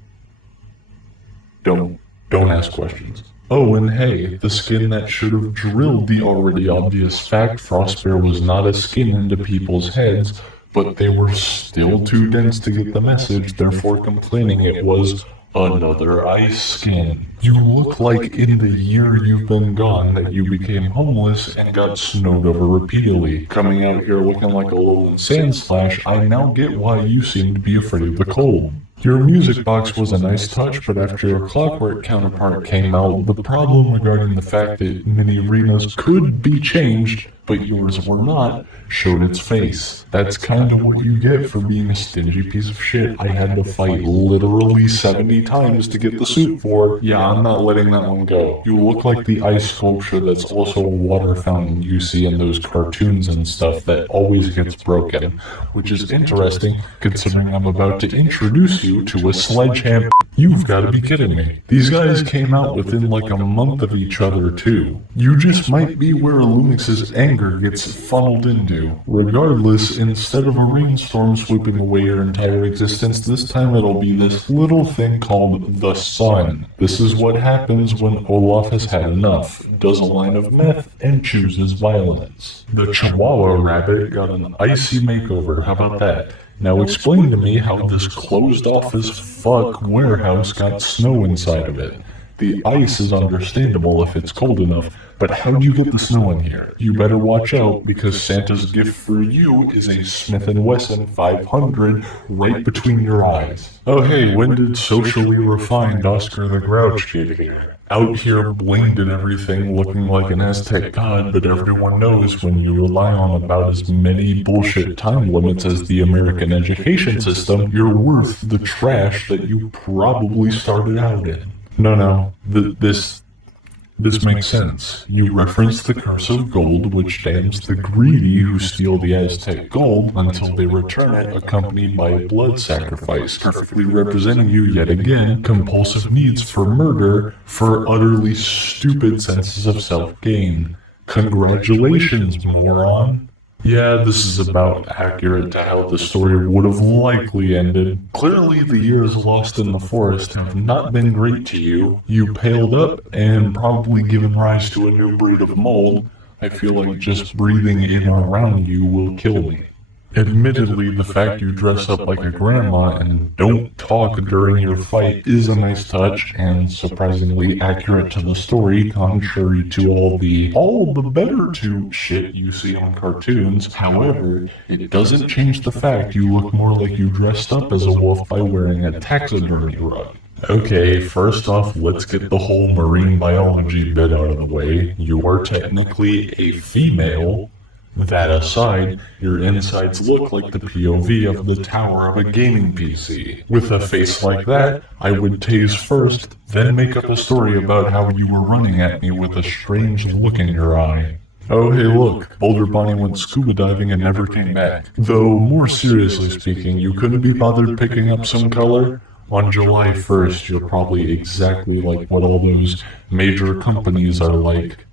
Don't ask questions. Oh, and hey, the skin that should have drilled the already obvious fact Frostbear was not a skin into people's heads, but they were still too dense to get the message, therefore complaining it was another ice skin. You look like in the year you've been gone that you became homeless and got snowed over repeatedly. Coming out here looking like a lowland sand slash, I now get why you seem to be afraid of the cold. Your music box was a nice touch, but after your Clockwork counterpart came out, the problem regarding the fact that mini arenas could be changed, but yours were not, showed its face. That's kind of what you get for being a stingy piece of shit I had to fight literally 70 times to get the suit for. Yeah, I'm not letting that one go. You look like the ice sculpture that's also a water fountain you see in those cartoons and stuff that always gets broken, which is interesting considering I'm about to introduce you to a sledgehammer. You've got to be kidding me. These guys came out within like a month of each other too. You just might be where Lumix's anger gets funneled into. Regardless, instead of a rainstorm sweeping away your entire existence, this time it'll be this little thing called the sun. This is what happens when Olaf has had enough, does a line of meth, and chooses violence. The Chihuahua rabbit got an icy makeover, how about that? Now explain to me how this closed off as fuck warehouse got snow inside of it. The ice is understandable if it's cold enough, but how do you get the snow in here? You better watch out, because Santa's gift for you is a Smith & Wesson 500 right between your eyes. Oh hey, when did socially refined Oscar the Grouch get here? Out here blamed and everything, looking like an Aztec god, but everyone knows when you rely on about as many bullshit time limits as the American education system, you're worth the trash that you probably started out in. No, this makes sense. You reference the curse of gold, which damns the greedy who steal the Aztec gold until they return it, accompanied by a blood sacrifice, perfectly representing you yet again, compulsive needs for murder, for utterly stupid senses of self-gain. Congratulations, moron. Yeah, this is about accurate to how the story would have likely ended. Clearly, the years lost in the forest have not been great to you. You paled up and probably given rise to a new breed of mold. I feel like just breathing in or around you will kill me. Admittedly, the fact you dress up like a grandma and don't talk during your fight is a nice touch and surprisingly accurate to the story, contrary to all the better to shit you see on cartoons. However, it doesn't change the fact you look more like you dressed up as a wolf by wearing a taxidermy rug. Okay, first off, let's get the whole marine biology bit out of the way. You are technically a female. That aside, your insides look like the POV of the tower of a gaming PC. With a face like that, I would tase first, then make up a story about how you were running at me with a strange look in your eye. Oh hey look, Boulder Bonnie went scuba diving and never came back. Though, more seriously speaking, you couldn't be bothered picking up some color? On July 1st, you're probably exactly like what all those major companies are like.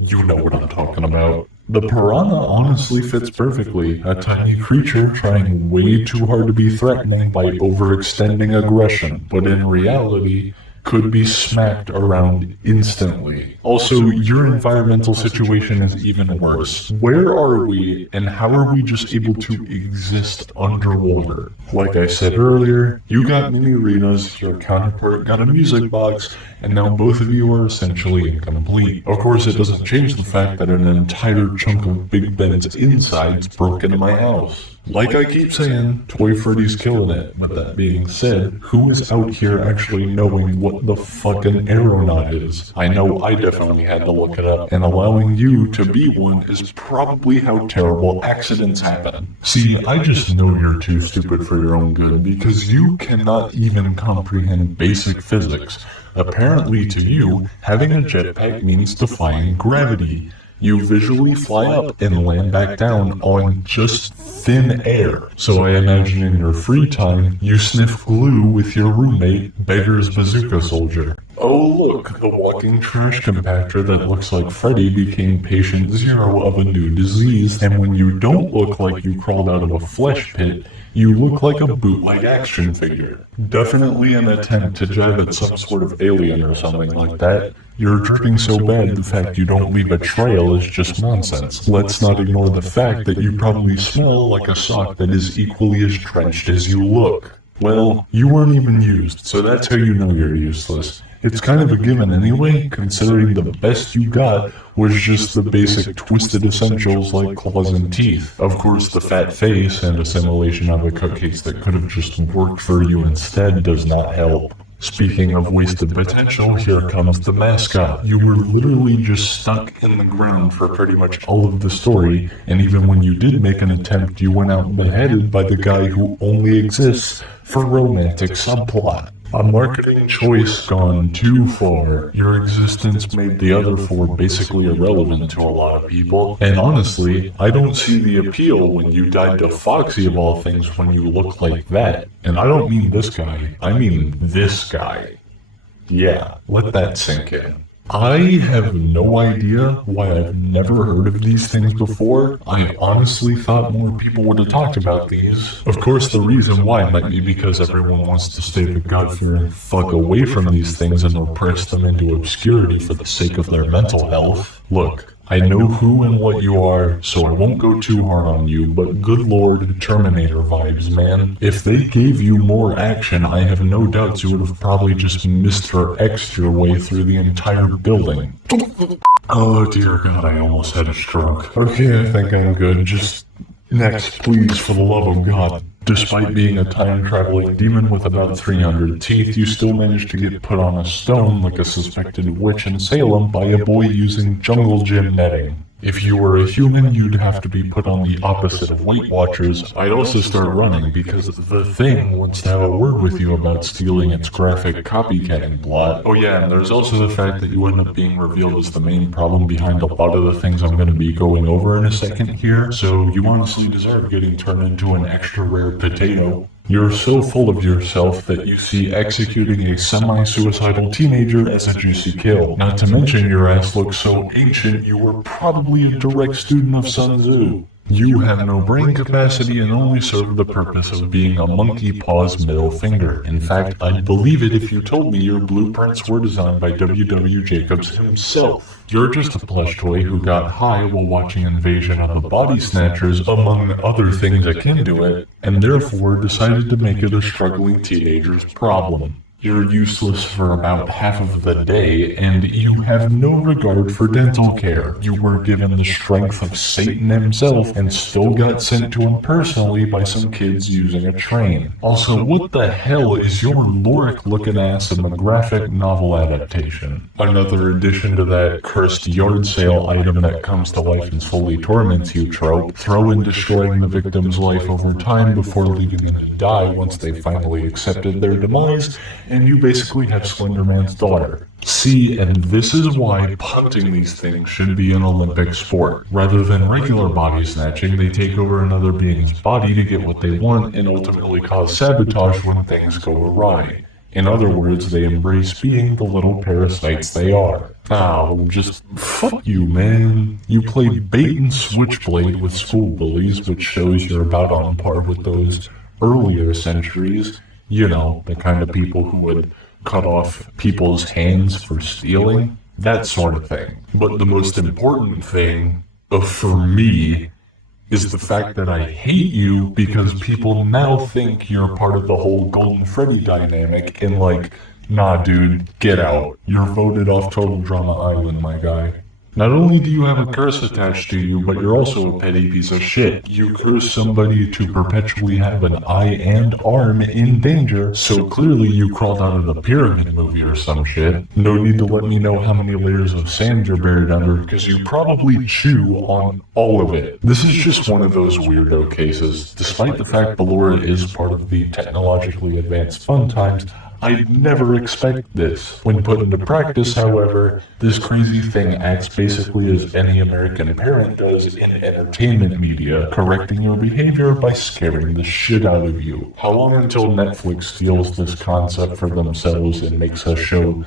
You know what I'm talking about. The piranha honestly fits perfectly, a tiny creature trying way too hard to be threatening by overextending aggression, but in reality, could be smacked around instantly. Also, your environmental situation is even worse. Where are we, and how are we just able to exist underwater? Like I said earlier, you got mini arenas, your counterpart got a music box, and now both of you are essentially incomplete. Of course, it doesn't change the fact that an entire chunk of Big Ben's insides broke into my house. Like I keep saying, Toy Freddy's killing it. But that being said, who is out here actually knowing what the fuck an aeronaut is? I know I definitely had to look it up, and allowing you to be one is probably how terrible accidents happen. See, I just know you're too stupid for your own good, because you cannot even comprehend basic physics. Apparently to you, having a jetpack means defying gravity. You visually fly up and land back down on just thin air. So I imagine in your free time, you sniff glue with your roommate, Beggar's Bazooka Soldier. Oh look, the walking trash compactor that looks like Freddy became patient zero of a new disease, and when you don't look like you crawled out of a flesh pit, you look like a bootleg action figure. Definitely an attempt to jive at some sort of alien or something like that. You're dripping so bad the fact you don't leave a trail is just nonsense. Let's not ignore the fact that you probably smell like a sock that is equally as drenched as you look. Well, you weren't even used, so that's how you know you're useless. It's kind of a given anyway, considering the best you got was just the basic twisted essentials like claws and teeth. Of course, the fat face and assimilation of the cupcakes that could have just worked for you instead does not help. Speaking of wasted potential, here comes the mascot. You were literally just stuck in the ground for pretty much all of the story, and even when you did make an attempt, you went out beheaded by the guy who only exists for romantic subplot. A marketing choice gone too far. Your existence made the other four basically irrelevant to a lot of people, and honestly, I don't see the appeal when you died to Foxy of all things when you look like that. And I don't mean this guy, I mean this guy. Yeah, let that sink in. I have no idea why I've never heard of these things before. I honestly thought more people would have talked about these. Of course, the reason why might be because everyone wants to stay the godforsaken fuck away from these things and oppress them into obscurity for the sake of their mental health. Look, I know who and what you are, so I won't go too hard on you, but good lord, Terminator vibes, man. If they gave you more action, I have no doubts you would have probably just Mr. X'd your way through the entire building. Oh dear god, I almost had a stroke. Okay, I think I'm good. Just next, please, for the love of God. Despite being a time-traveling demon with about 300 teeth, you still managed to get put on a stone like a suspected witch in Salem by a boy using jungle gym netting. If you were a human, you'd have to be put on the opposite of Weight Watchers. I'd also start running because the Thing wants to have a word with you about stealing its graphic copycatting plot. Oh yeah, and there's also the fact that you end up being revealed as the main problem behind a lot of the things I'm going to be going over in a second here, so you honestly deserve getting turned into an extra rare potato. You're so full of yourself that you see executing a semi-suicidal teenager as a juicy kill. Not to mention your ass looks so ancient you were probably a direct student of Sun Tzu. You have no brain capacity and only serve the purpose of being a monkey paw's middle finger. In fact, I'd believe it if you told me your blueprints were designed by W.W. Jacobs himself. You're just a plush toy who got high while watching Invasion of the Body Snatchers, among other things akin to it, and therefore decided to make it a struggling teenager's problem. You're useless for about half of the day, and you have no regard for dental care. You were given the strength of Satan himself and still got sent to him personally by some kids using a train. Also, what the hell is your Lorik-looking ass in the graphic novel adaptation? Another addition to that cursed yard sale item that comes to life and slowly torments you trope, throw in destroying the victim's life over time before leaving them to die once they finally accepted their demise, and you basically have Slender Man's daughter. See, and this is why punting these things should be an Olympic sport. Rather than regular body snatching, they take over another being's body to get what they want and ultimately cause sabotage when things go awry. In other words, they embrace being the little parasites they are. Oh, just fuck you, man. You play bait and switchblade with school bullies, which shows you're about on par with those earlier centuries. You know, the kind of people who would cut off people's hands for stealing, that sort of thing. But the most important thing, for me, is the fact that I hate you because people now think you're part of the whole Golden Freddy dynamic and like, nah dude, get out. You're voted off Total Drama Island, my guy. Not only do you have a curse attached to you, but you're also a petty piece of shit. You curse somebody to perpetually have an eye and arm in danger, so clearly you crawled out of the Pyramid movie or some shit. No need to let me know how many layers of sand you're buried under, because you probably chew on all of it. This is just one of those weirdo cases. Despite the fact Ballora is part of the technologically advanced fun times, I'd never expect this. When put into practice, however, this crazy thing acts basically as any American parent does in entertainment media, correcting your behavior by scaring the shit out of you. How long until Netflix steals this concept for themselves and makes a show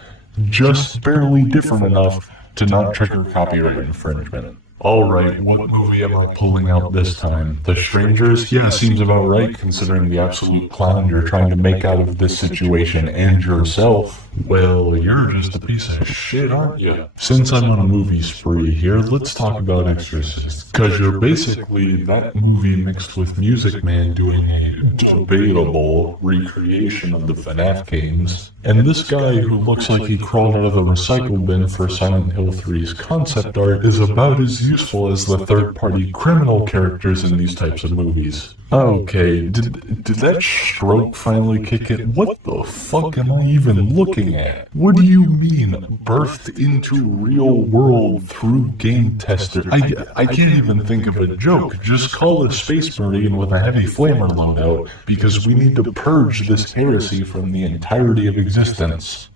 just barely different enough to not trigger copyright infringement? Alright, what movie am I pulling out this time? The Strangers? Yeah, seems about right considering the absolute clown you're trying to make out of this situation and yourself. Well, you're just a piece of shit, aren't you? Since I'm on a movie spree here, let's talk about Exorcist. Cause you're basically that movie mixed with Music Man doing a debatable recreation of the FNaF games. And this guy who looks like he crawled out of the recycle bin for Silent Hill 3's concept art is about as useful as the third-party criminal characters in these types of movies. Okay, did that stroke finally kick in? What the fuck am I even looking at? What do you mean, birthed into real world through game tester? I can't even think of a joke. Just call a space marine with a heavy flamer loadout, because we need to purge this heresy from the entirety of existence.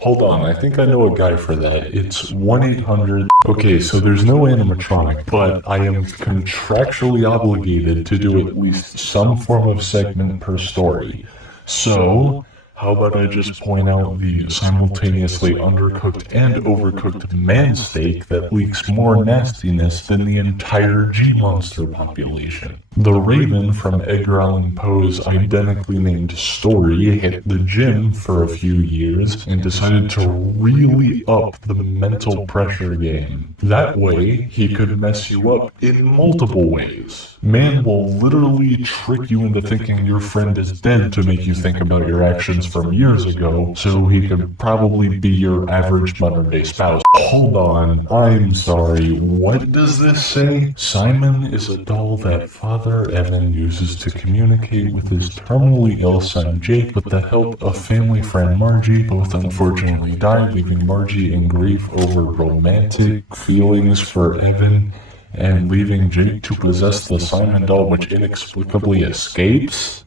Hold on, I think I know a guy for that. It's 1-800... Okay, so there's no animatronic, but I am contractually obligated to do at least some form of segment per story. So, how about I just point out the simultaneously undercooked and overcooked man steak that leaks more nastiness than the entire G-Monster population. The Raven from Edgar Allan Poe's identically named story hit the gym for a few years and decided to really up the mental pressure game. That way, he could mess you up in multiple ways. Man will literally trick you into thinking your friend is dead to make you think about your actions from years ago, so he could probably be your average modern-day spouse. Hold on, I'm sorry, what does this say? Simon is a doll that Father Evan uses to communicate with his terminally ill son Jake with the help of family friend Margie. Both unfortunately died, leaving Margie in grief over romantic feelings for Evan and leaving Jake to possess the Simon doll, which inexplicably escapes?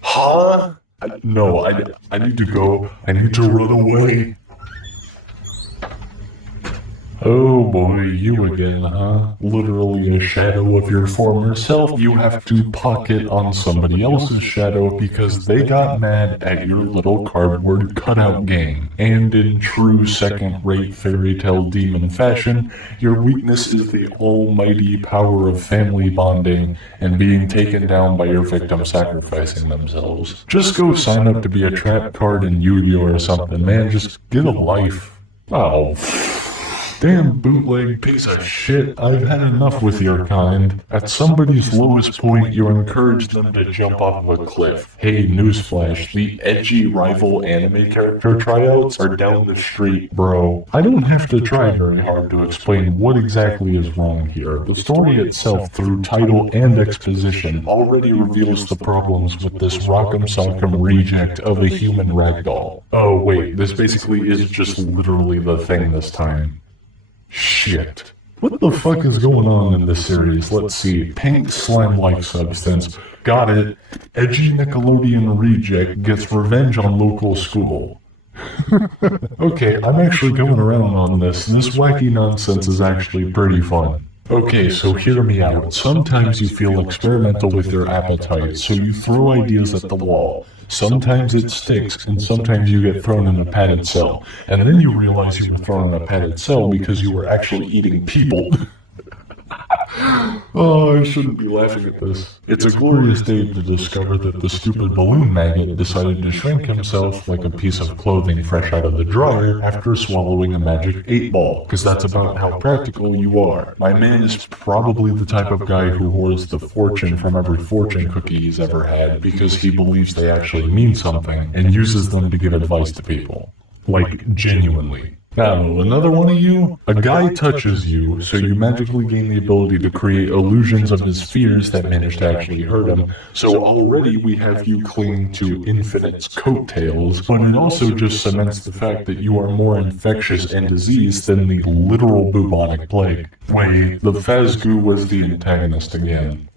Huh? No, I need to go. I need to run away. Oh boy, you again, huh? Literally a shadow of your former self. You have to pocket on somebody else's shadow because they got mad at your little cardboard cutout game. And in true second-rate fairy tale demon fashion, your weakness is the almighty power of family bonding and being taken down by your victim sacrificing themselves. Just go sign up to be a trap card in Yu-Gi-Oh or something, man. Just get a life. Oh, damn bootleg piece of shit, I've had enough with your kind. At somebody's lowest point, you encourage them to jump off of a cliff. Hey, newsflash, the edgy rival anime character tryouts are down the street, bro. I don't have to try very hard to explain what exactly is wrong here. The story itself, through title and exposition, already reveals the problems with this rock'em sock'em reject of a human ragdoll. Oh wait, this basically is just literally the thing this time. Shit. What the fuck is going on in this series? Let's see. Pink slime-like substance. Got it. Edgy Nickelodeon reject gets revenge on local school. Okay, I'm actually going around on this. This wacky nonsense is actually pretty fun. Okay, so hear me out. Sometimes you feel experimental with your appetite, so you throw ideas at the wall. Sometimes it sticks, and sometimes you get thrown in a padded cell. And then you realize you were thrown in a padded cell because you were actually eating people. Oh, I shouldn't be laughing at this. It's a glorious day to discover that the stupid balloon maggot decided to shrink himself like a piece of clothing fresh out of the dryer after swallowing a magic 8-ball, because that's about how practical you are. My man is probably the type of guy who hoards the fortune from every fortune cookie he's ever had because he believes they actually mean something and uses them to give advice to people. Like, genuinely. Now, another one of you? A guy touches you, so you magically gain the ability to create illusions of his fears that manage to actually hurt him. So already we have you cling to Infinite's coattails, but it also just cements the fact that you are more infectious and diseased than the literal bubonic plague. Wait, the Fazgoo was the antagonist again.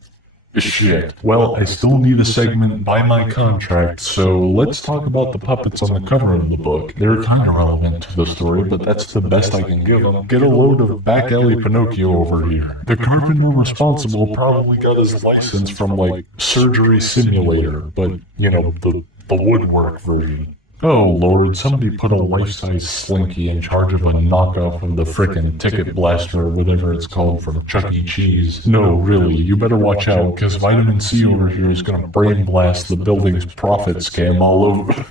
Shit. Well, I still need a segment by my contract, so let's talk about the puppets on the cover of the book. They're kind of relevant to the story, but that's the best I can give them. Get a load of back alley Pinocchio over here. The carpenter responsible probably got his license from, like, Surgery Simulator, but, you know, the woodwork version. Oh lord, somebody put a life-size Slinky in charge of a knockoff of the frickin' Ticket Blaster or whatever it's called from Chuck E. Cheese. No, really, you better watch out, because Vitamin C over here is gonna brain blast the building's profit scam all over.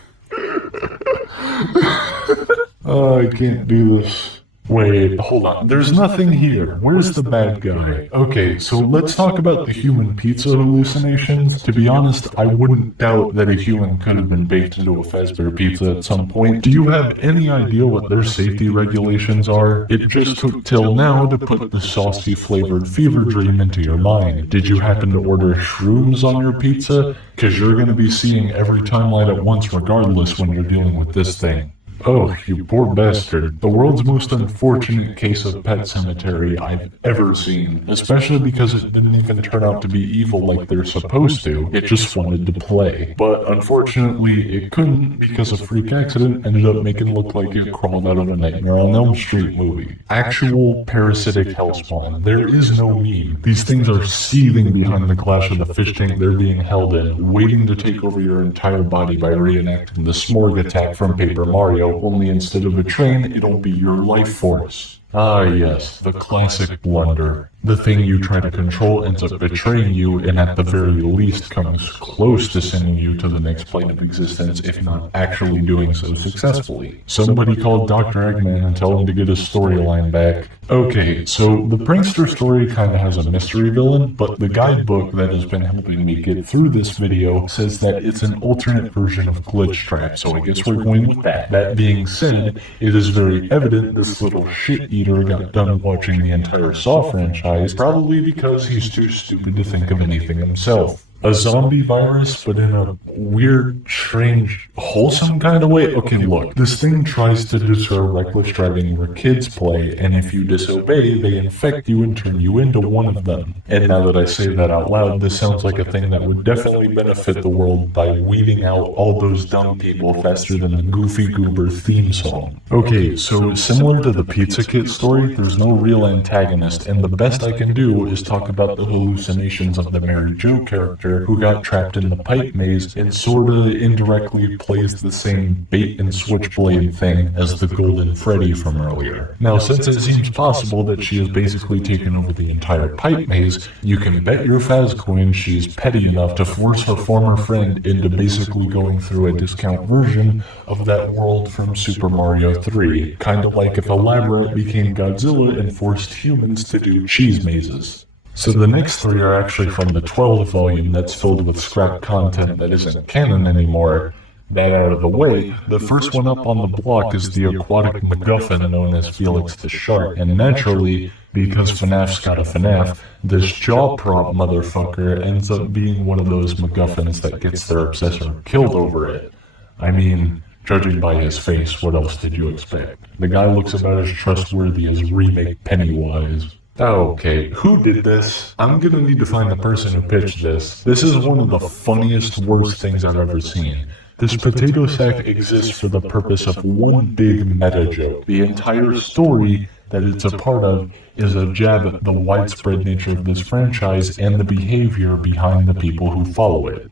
Oh, I can't do this. Wait, hold on. There's nothing here. Where's the bad guy? Okay, so let's talk about the human pizza hallucinations. To be honest, I wouldn't doubt that a human could have been baked into a Fazbear pizza at some point. Do you have any idea what their safety regulations are? It just took till now to put the saucy flavored fever dream into your mind. Did you happen to order shrooms on your pizza? Because you're going to be seeing every timeline at once regardless when you're dealing with this thing. Oh, you poor bastard. The world's most unfortunate case of pet cemetery I've ever seen. Especially because it didn't even turn out to be evil like they're supposed to. It just wanted to play. But unfortunately, it couldn't because a freak accident ended up making it look like it crawled out of a Nightmare on Elm Street movie. Actual parasitic hellspawn. There is no meme. These things are seething behind the glass of the fish tank they're being held in, waiting to take over your entire body by reenacting the Smorg attack from Paper Mario. Only instead of a train, it'll be your life force. Ah yes, the classic blunder. The thing you try to control ends up betraying you and at the very least comes close to sending you to the next plane of existence, if not actually doing so successfully. Somebody call Dr. Eggman and tell him to get his storyline back. Okay, so the prankster story kinda has a mystery villain, but the guidebook that has been helping me get through this video says that it's an alternate version of Glitch Trap, so I guess we're going with that. That being said, it is very evident this little shit-eater got done watching the entire Saw franchise, probably because he's too stupid to think of anything himself. A zombie virus, but in a weird, strange, wholesome kind of way? Okay, look, this thing tries to deter reckless driving where kids play, and if you disobey, they infect you and turn you into one of them. And now that I say that out loud, this sounds like a thing that would definitely benefit the world by weeding out all those dumb people faster than the Goofy Goober theme song. Okay, so similar to the Pizza Kit story, there's no real antagonist, and the best I can do is talk about the hallucinations of the Mary Jo character who got trapped in the pipe maze and sorta indirectly plays the same bait and switchblade thing as the Golden Freddy from earlier. Now, since it seems possible that she has basically taken over the entire pipe maze, you can bet your Fazcoin she's petty enough to force her former friend into basically going through a discount version of that world from Super Mario 3, kinda like if Elaborate became Godzilla and forced humans to do cheese mazes. So the next three are actually from the 12th volume that's filled with scrap content that isn't canon anymore. That out of the way, the first one up on the block is the aquatic MacGuffin known as Felix the Shark, and naturally, because FNAF's got a FNAF, this jaw prop motherfucker ends up being one of those MacGuffins that gets their obsessor killed over it. I mean, judging by his face, what else did you expect? The guy looks about as trustworthy as remake Pennywise. Okay, who did this? I'm gonna need to find the person who pitched this. This is one of the funniest, worst things I've ever seen. This potato sack exists for the purpose of one big meta joke. The entire story that it's a part of is a jab at the widespread nature of this franchise and the behavior behind the people who follow it.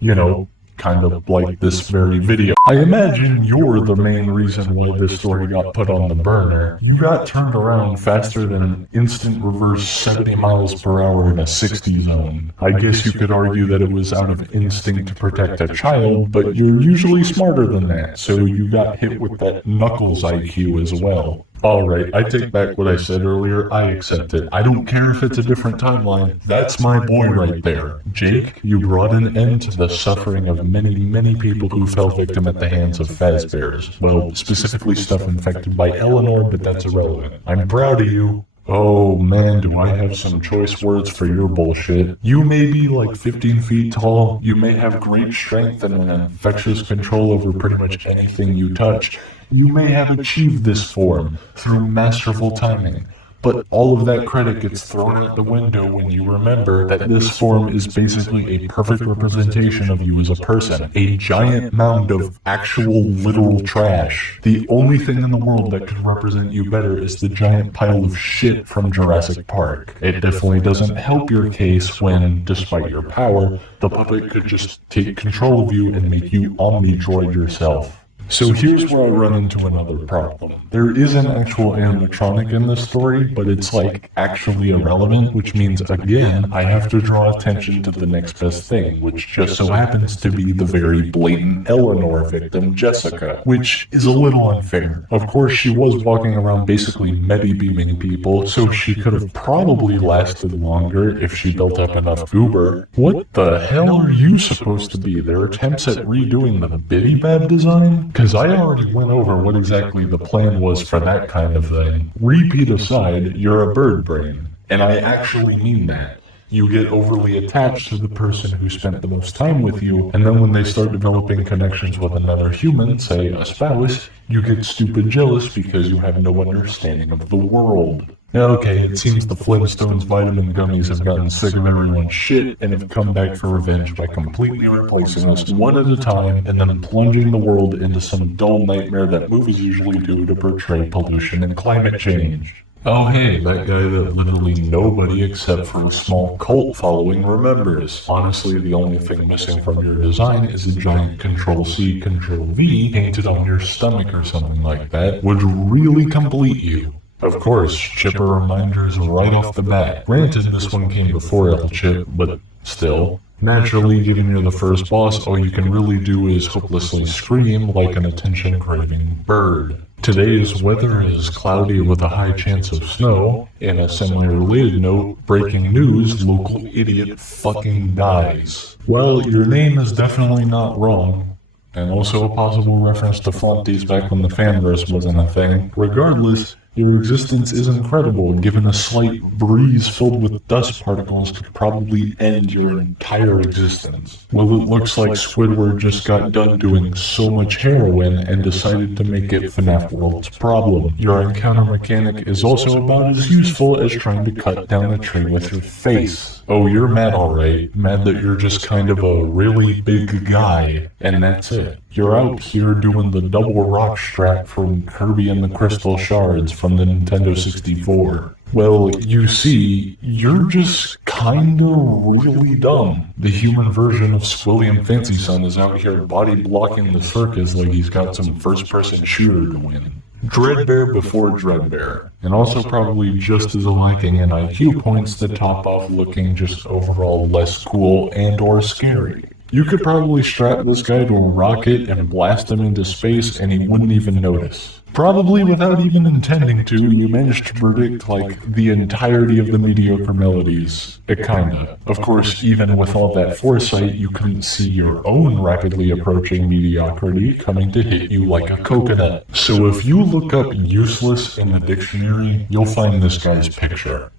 You know, kind of like this very video. I imagine you're the main reason why this story got put on the burner. You got turned around faster than an instant reverse 70 miles per hour in a 60 zone. I guess you could argue that it was out of instinct to protect a child, but you're usually smarter than that, so you got hit with that Knuckles IQ as well. Alright, I take back what I said earlier, I accept it. I don't care if it's a different timeline. That's my boy right there. Jake, you brought an end to the suffering of many, many people who fell victim at the hands of Fazbears. Well, specifically stuff infected by Eleanor, but that's irrelevant. I'm proud of you. Oh man, do I have some choice words for your bullshit. You may be like 15 feet tall, you may have great strength and an infectious control over pretty much anything you touch. You may have achieved this form through masterful timing. But all of that credit gets thrown out the window when you remember that this form is basically a perfect representation of you as a person. A giant mound of actual literal trash. The only thing in the world that could represent you better is the giant pile of shit from Jurassic Park. It definitely doesn't help your case when, despite your power, the puppet could just take control of you and make you Omnidroid yourself. So here's where I run into another problem. There is an actual animatronic in this story, but it's like actually irrelevant, which means again, I have to draw attention to the next best thing, which just so happens to be the very blatant Eleanor victim, Jessica, which is a little unfair. Of course, she was walking around basically medi-beaming people, so she could have probably lasted longer if she built up enough goober. What the hell are you supposed to be? There are attempts at redoing the Biddy-Bab design? Because I already went over what exactly the plan was for that kind of thing. Repeat aside, you're a bird brain. And I actually mean that. You get overly attached to the person who spent the most time with you, and then when they start developing connections with another human, say a spouse, you get stupid jealous because you have no understanding of the world. Okay, it seems the Flintstones vitamin gummies have gotten sick of everyone's shit and have come back for revenge by completely replacing us one at a time and then plunging the world into some dull nightmare that movies usually do to portray pollution and climate change. Oh hey, that guy that literally nobody except for a small cult following remembers. Honestly, the only thing missing from your design is a giant Control-C, Control-V painted on your stomach or something like that would really complete you. Of course, Chipper reminders right off the bat. Granted, this one came before El Chip, but still. Naturally, given you're the first boss, all you can really do is hopelessly scream like an attention-craving bird. Today's weather is cloudy with a high chance of snow. In a semi-related note, breaking news, local idiot fucking dies. Well, your name is definitely not wrong. And also a possible reference to Flaunties back when the fanverse wasn't a thing. Regardless, your existence is incredible, given a slight breeze filled with dust particles could probably end your entire existence. Well, it looks like Squidward just got done doing so much heroin and decided to make it FNaF World's problem. Your encounter mechanic is also about as useful as trying to cut down a tree with your face. Oh, you're mad alright. Mad that you're just kind of a really big guy, and that's it. You're out here doing the double rock strap from Kirby and the Crystal Shards from the Nintendo 64. Well, you see, you're just kinda really dumb. The human version of Squilliam Fancy Son is out here body blocking the circus like he's got some first-person shooter to win. Dreadbear before Dreadbear, and also probably just as lacking in IQ points to top off looking just overall less cool and or scary. You could probably strap this guy to a rocket and blast him into space and he wouldn't even notice. Probably without even intending to, you managed to predict, like, the entirety of the mediocre melodies. Kinda. Of course, even with all that foresight, you couldn't see your own rapidly approaching mediocrity coming to hit you like a coconut. So if you look up useless in the dictionary, you'll find this guy's picture.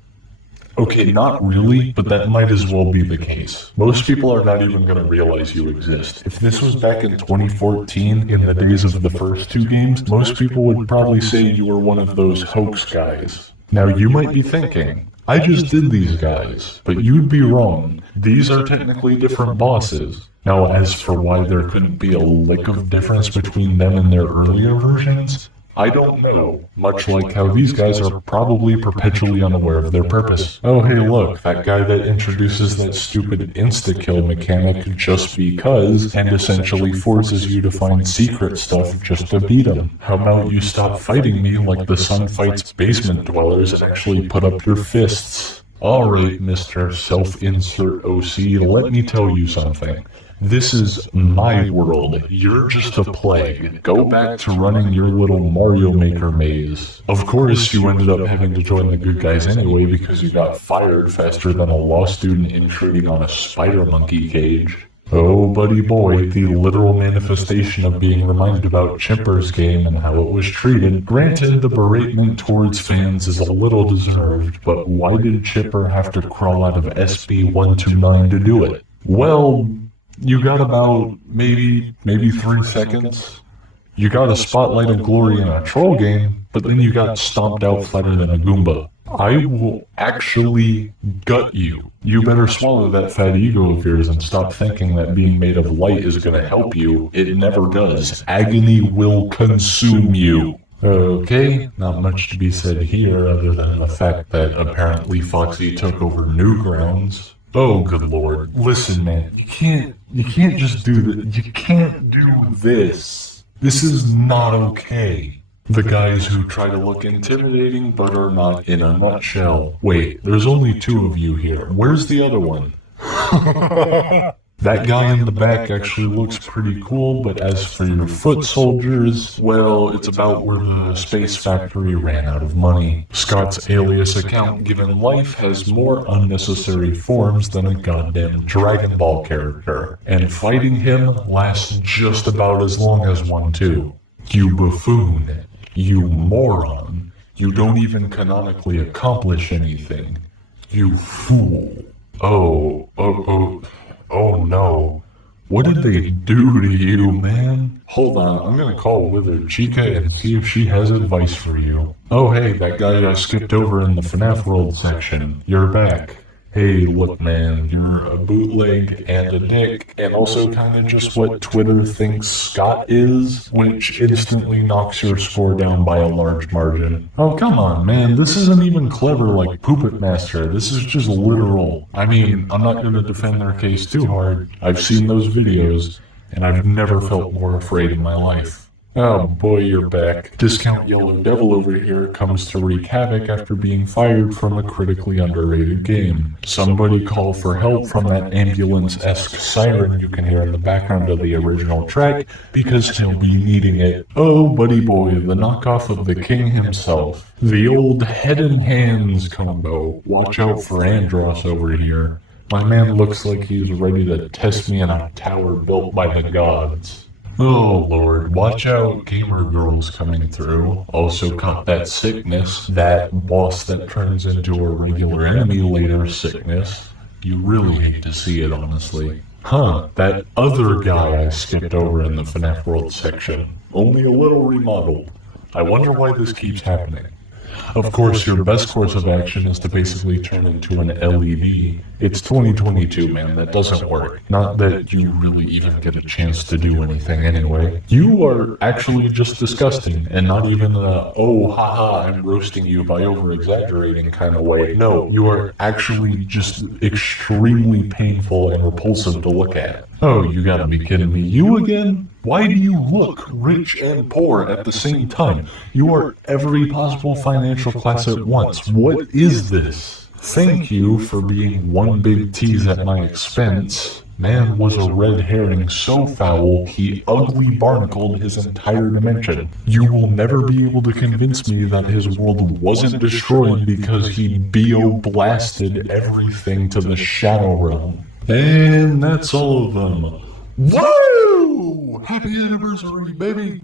Okay, not really, but that might as well be the case. Most people are not even going to realize you exist. If this was back in 2014, in the days of the first two games, most people would probably say you were one of those hoax guys. Now you might be thinking, I just did these guys, but you'd be wrong. These are technically different bosses. Now as for why there couldn't be a lick of difference between them and their earlier versions, I don't know, much like how these guys are probably perpetually unaware of their purpose. Oh hey look, that guy that introduces that stupid insta-kill mechanic just because, and essentially forces you to find secret stuff just to beat him. How about you stop fighting me like the sun fights basement dwellers and actually put up your fists? Alright, Mr. Self-Insert OC, let me tell you something. This is my world. You're just a plague. Go back to running your little Mario Maker maze. Of course, you ended up having to join the good guys anyway because you got fired faster than a law student intruding on a spider monkey cage. Oh, buddy boy, the literal manifestation of being reminded about Chipper's game and how it was treated. Granted, the beratement towards fans is a little deserved, but why did Chipper have to crawl out of SB129 to do it? Well, you got about maybe 3 seconds. You got a spotlight of glory in a troll game, but then you got stomped out flatter than a Goomba. I will actually gut you. You better swallow that fat ego of yours and stop thinking that being made of light is going to help you. It never does. Agony will consume you. Okay, not much to be said here other than the fact that apparently Foxy took over Newgrounds. Oh, good lord. Listen, man, you can't just do that. You can't do this. This is not okay. The guys who try to look intimidating but are not, in a nutshell. Wait, there's only two of you here. Where's the other one? That guy in the back actually looks pretty cool, but as for your foot soldiers, well, it's about where the Space Factory ran out of money. Scott's alias account given life has more unnecessary forms than a goddamn Dragon Ball character, and fighting him lasts just about as long as one too. You buffoon. You moron. You don't even canonically accomplish anything. You fool. Oh no. What did they do to you, man? Hold on, I'm gonna call Withered Chica and see if she has advice for you. Oh hey, that guy I skipped over in the FNaF World section. You're back. Hey, look man, you're a bootleg and a dick, and also kind of just what Twitter thinks Scott is, which instantly knocks your score down by a large margin. Oh, come on, man, this isn't even clever like Poop It Master, this is just literal. I mean, I'm not gonna defend their case too hard. I've seen those videos, and I've never felt more afraid in my life. Oh boy, you're back. Discount Yellow Devil over here comes to wreak havoc after being fired from a critically underrated game. Somebody call for help from that ambulance-esque siren you can hear in the background of the original track, because he'll be needing it. Oh, buddy boy, the knockoff of the king himself. The old head and hands combo. Watch out for Andros over here. My man looks like he's ready to test me in a tower built by the gods. Oh lord, watch out, gamer girls coming through. Also caught that sickness, that boss that turns into a regular enemy later sickness. You really hate to see it, honestly. Huh, that other guy I skipped over in the FNaF World section. Only a little remodeled. I wonder why this keeps happening. Of course, your best course of action is to basically turn into an LED. It's 2022, man, that doesn't work. Not that you really even get a chance to do anything anyway. You are actually just disgusting, and not even a, oh haha, I'm roasting you by over-exaggerating kind of way. No, you are actually just extremely painful and repulsive to look at. Oh, you gotta be kidding me. You again? Why do you look rich and poor at the same time? You are every possible financial class at once. What is this? Thank you for being one big tease at my expense. Man was a red herring so foul, he ugly barnacled his entire dimension. You will never be able to convince me that his world wasn't destroyed because he bio-blasted everything to the Shadow Realm. And that's all of them. Woo! Happy anniversary, baby!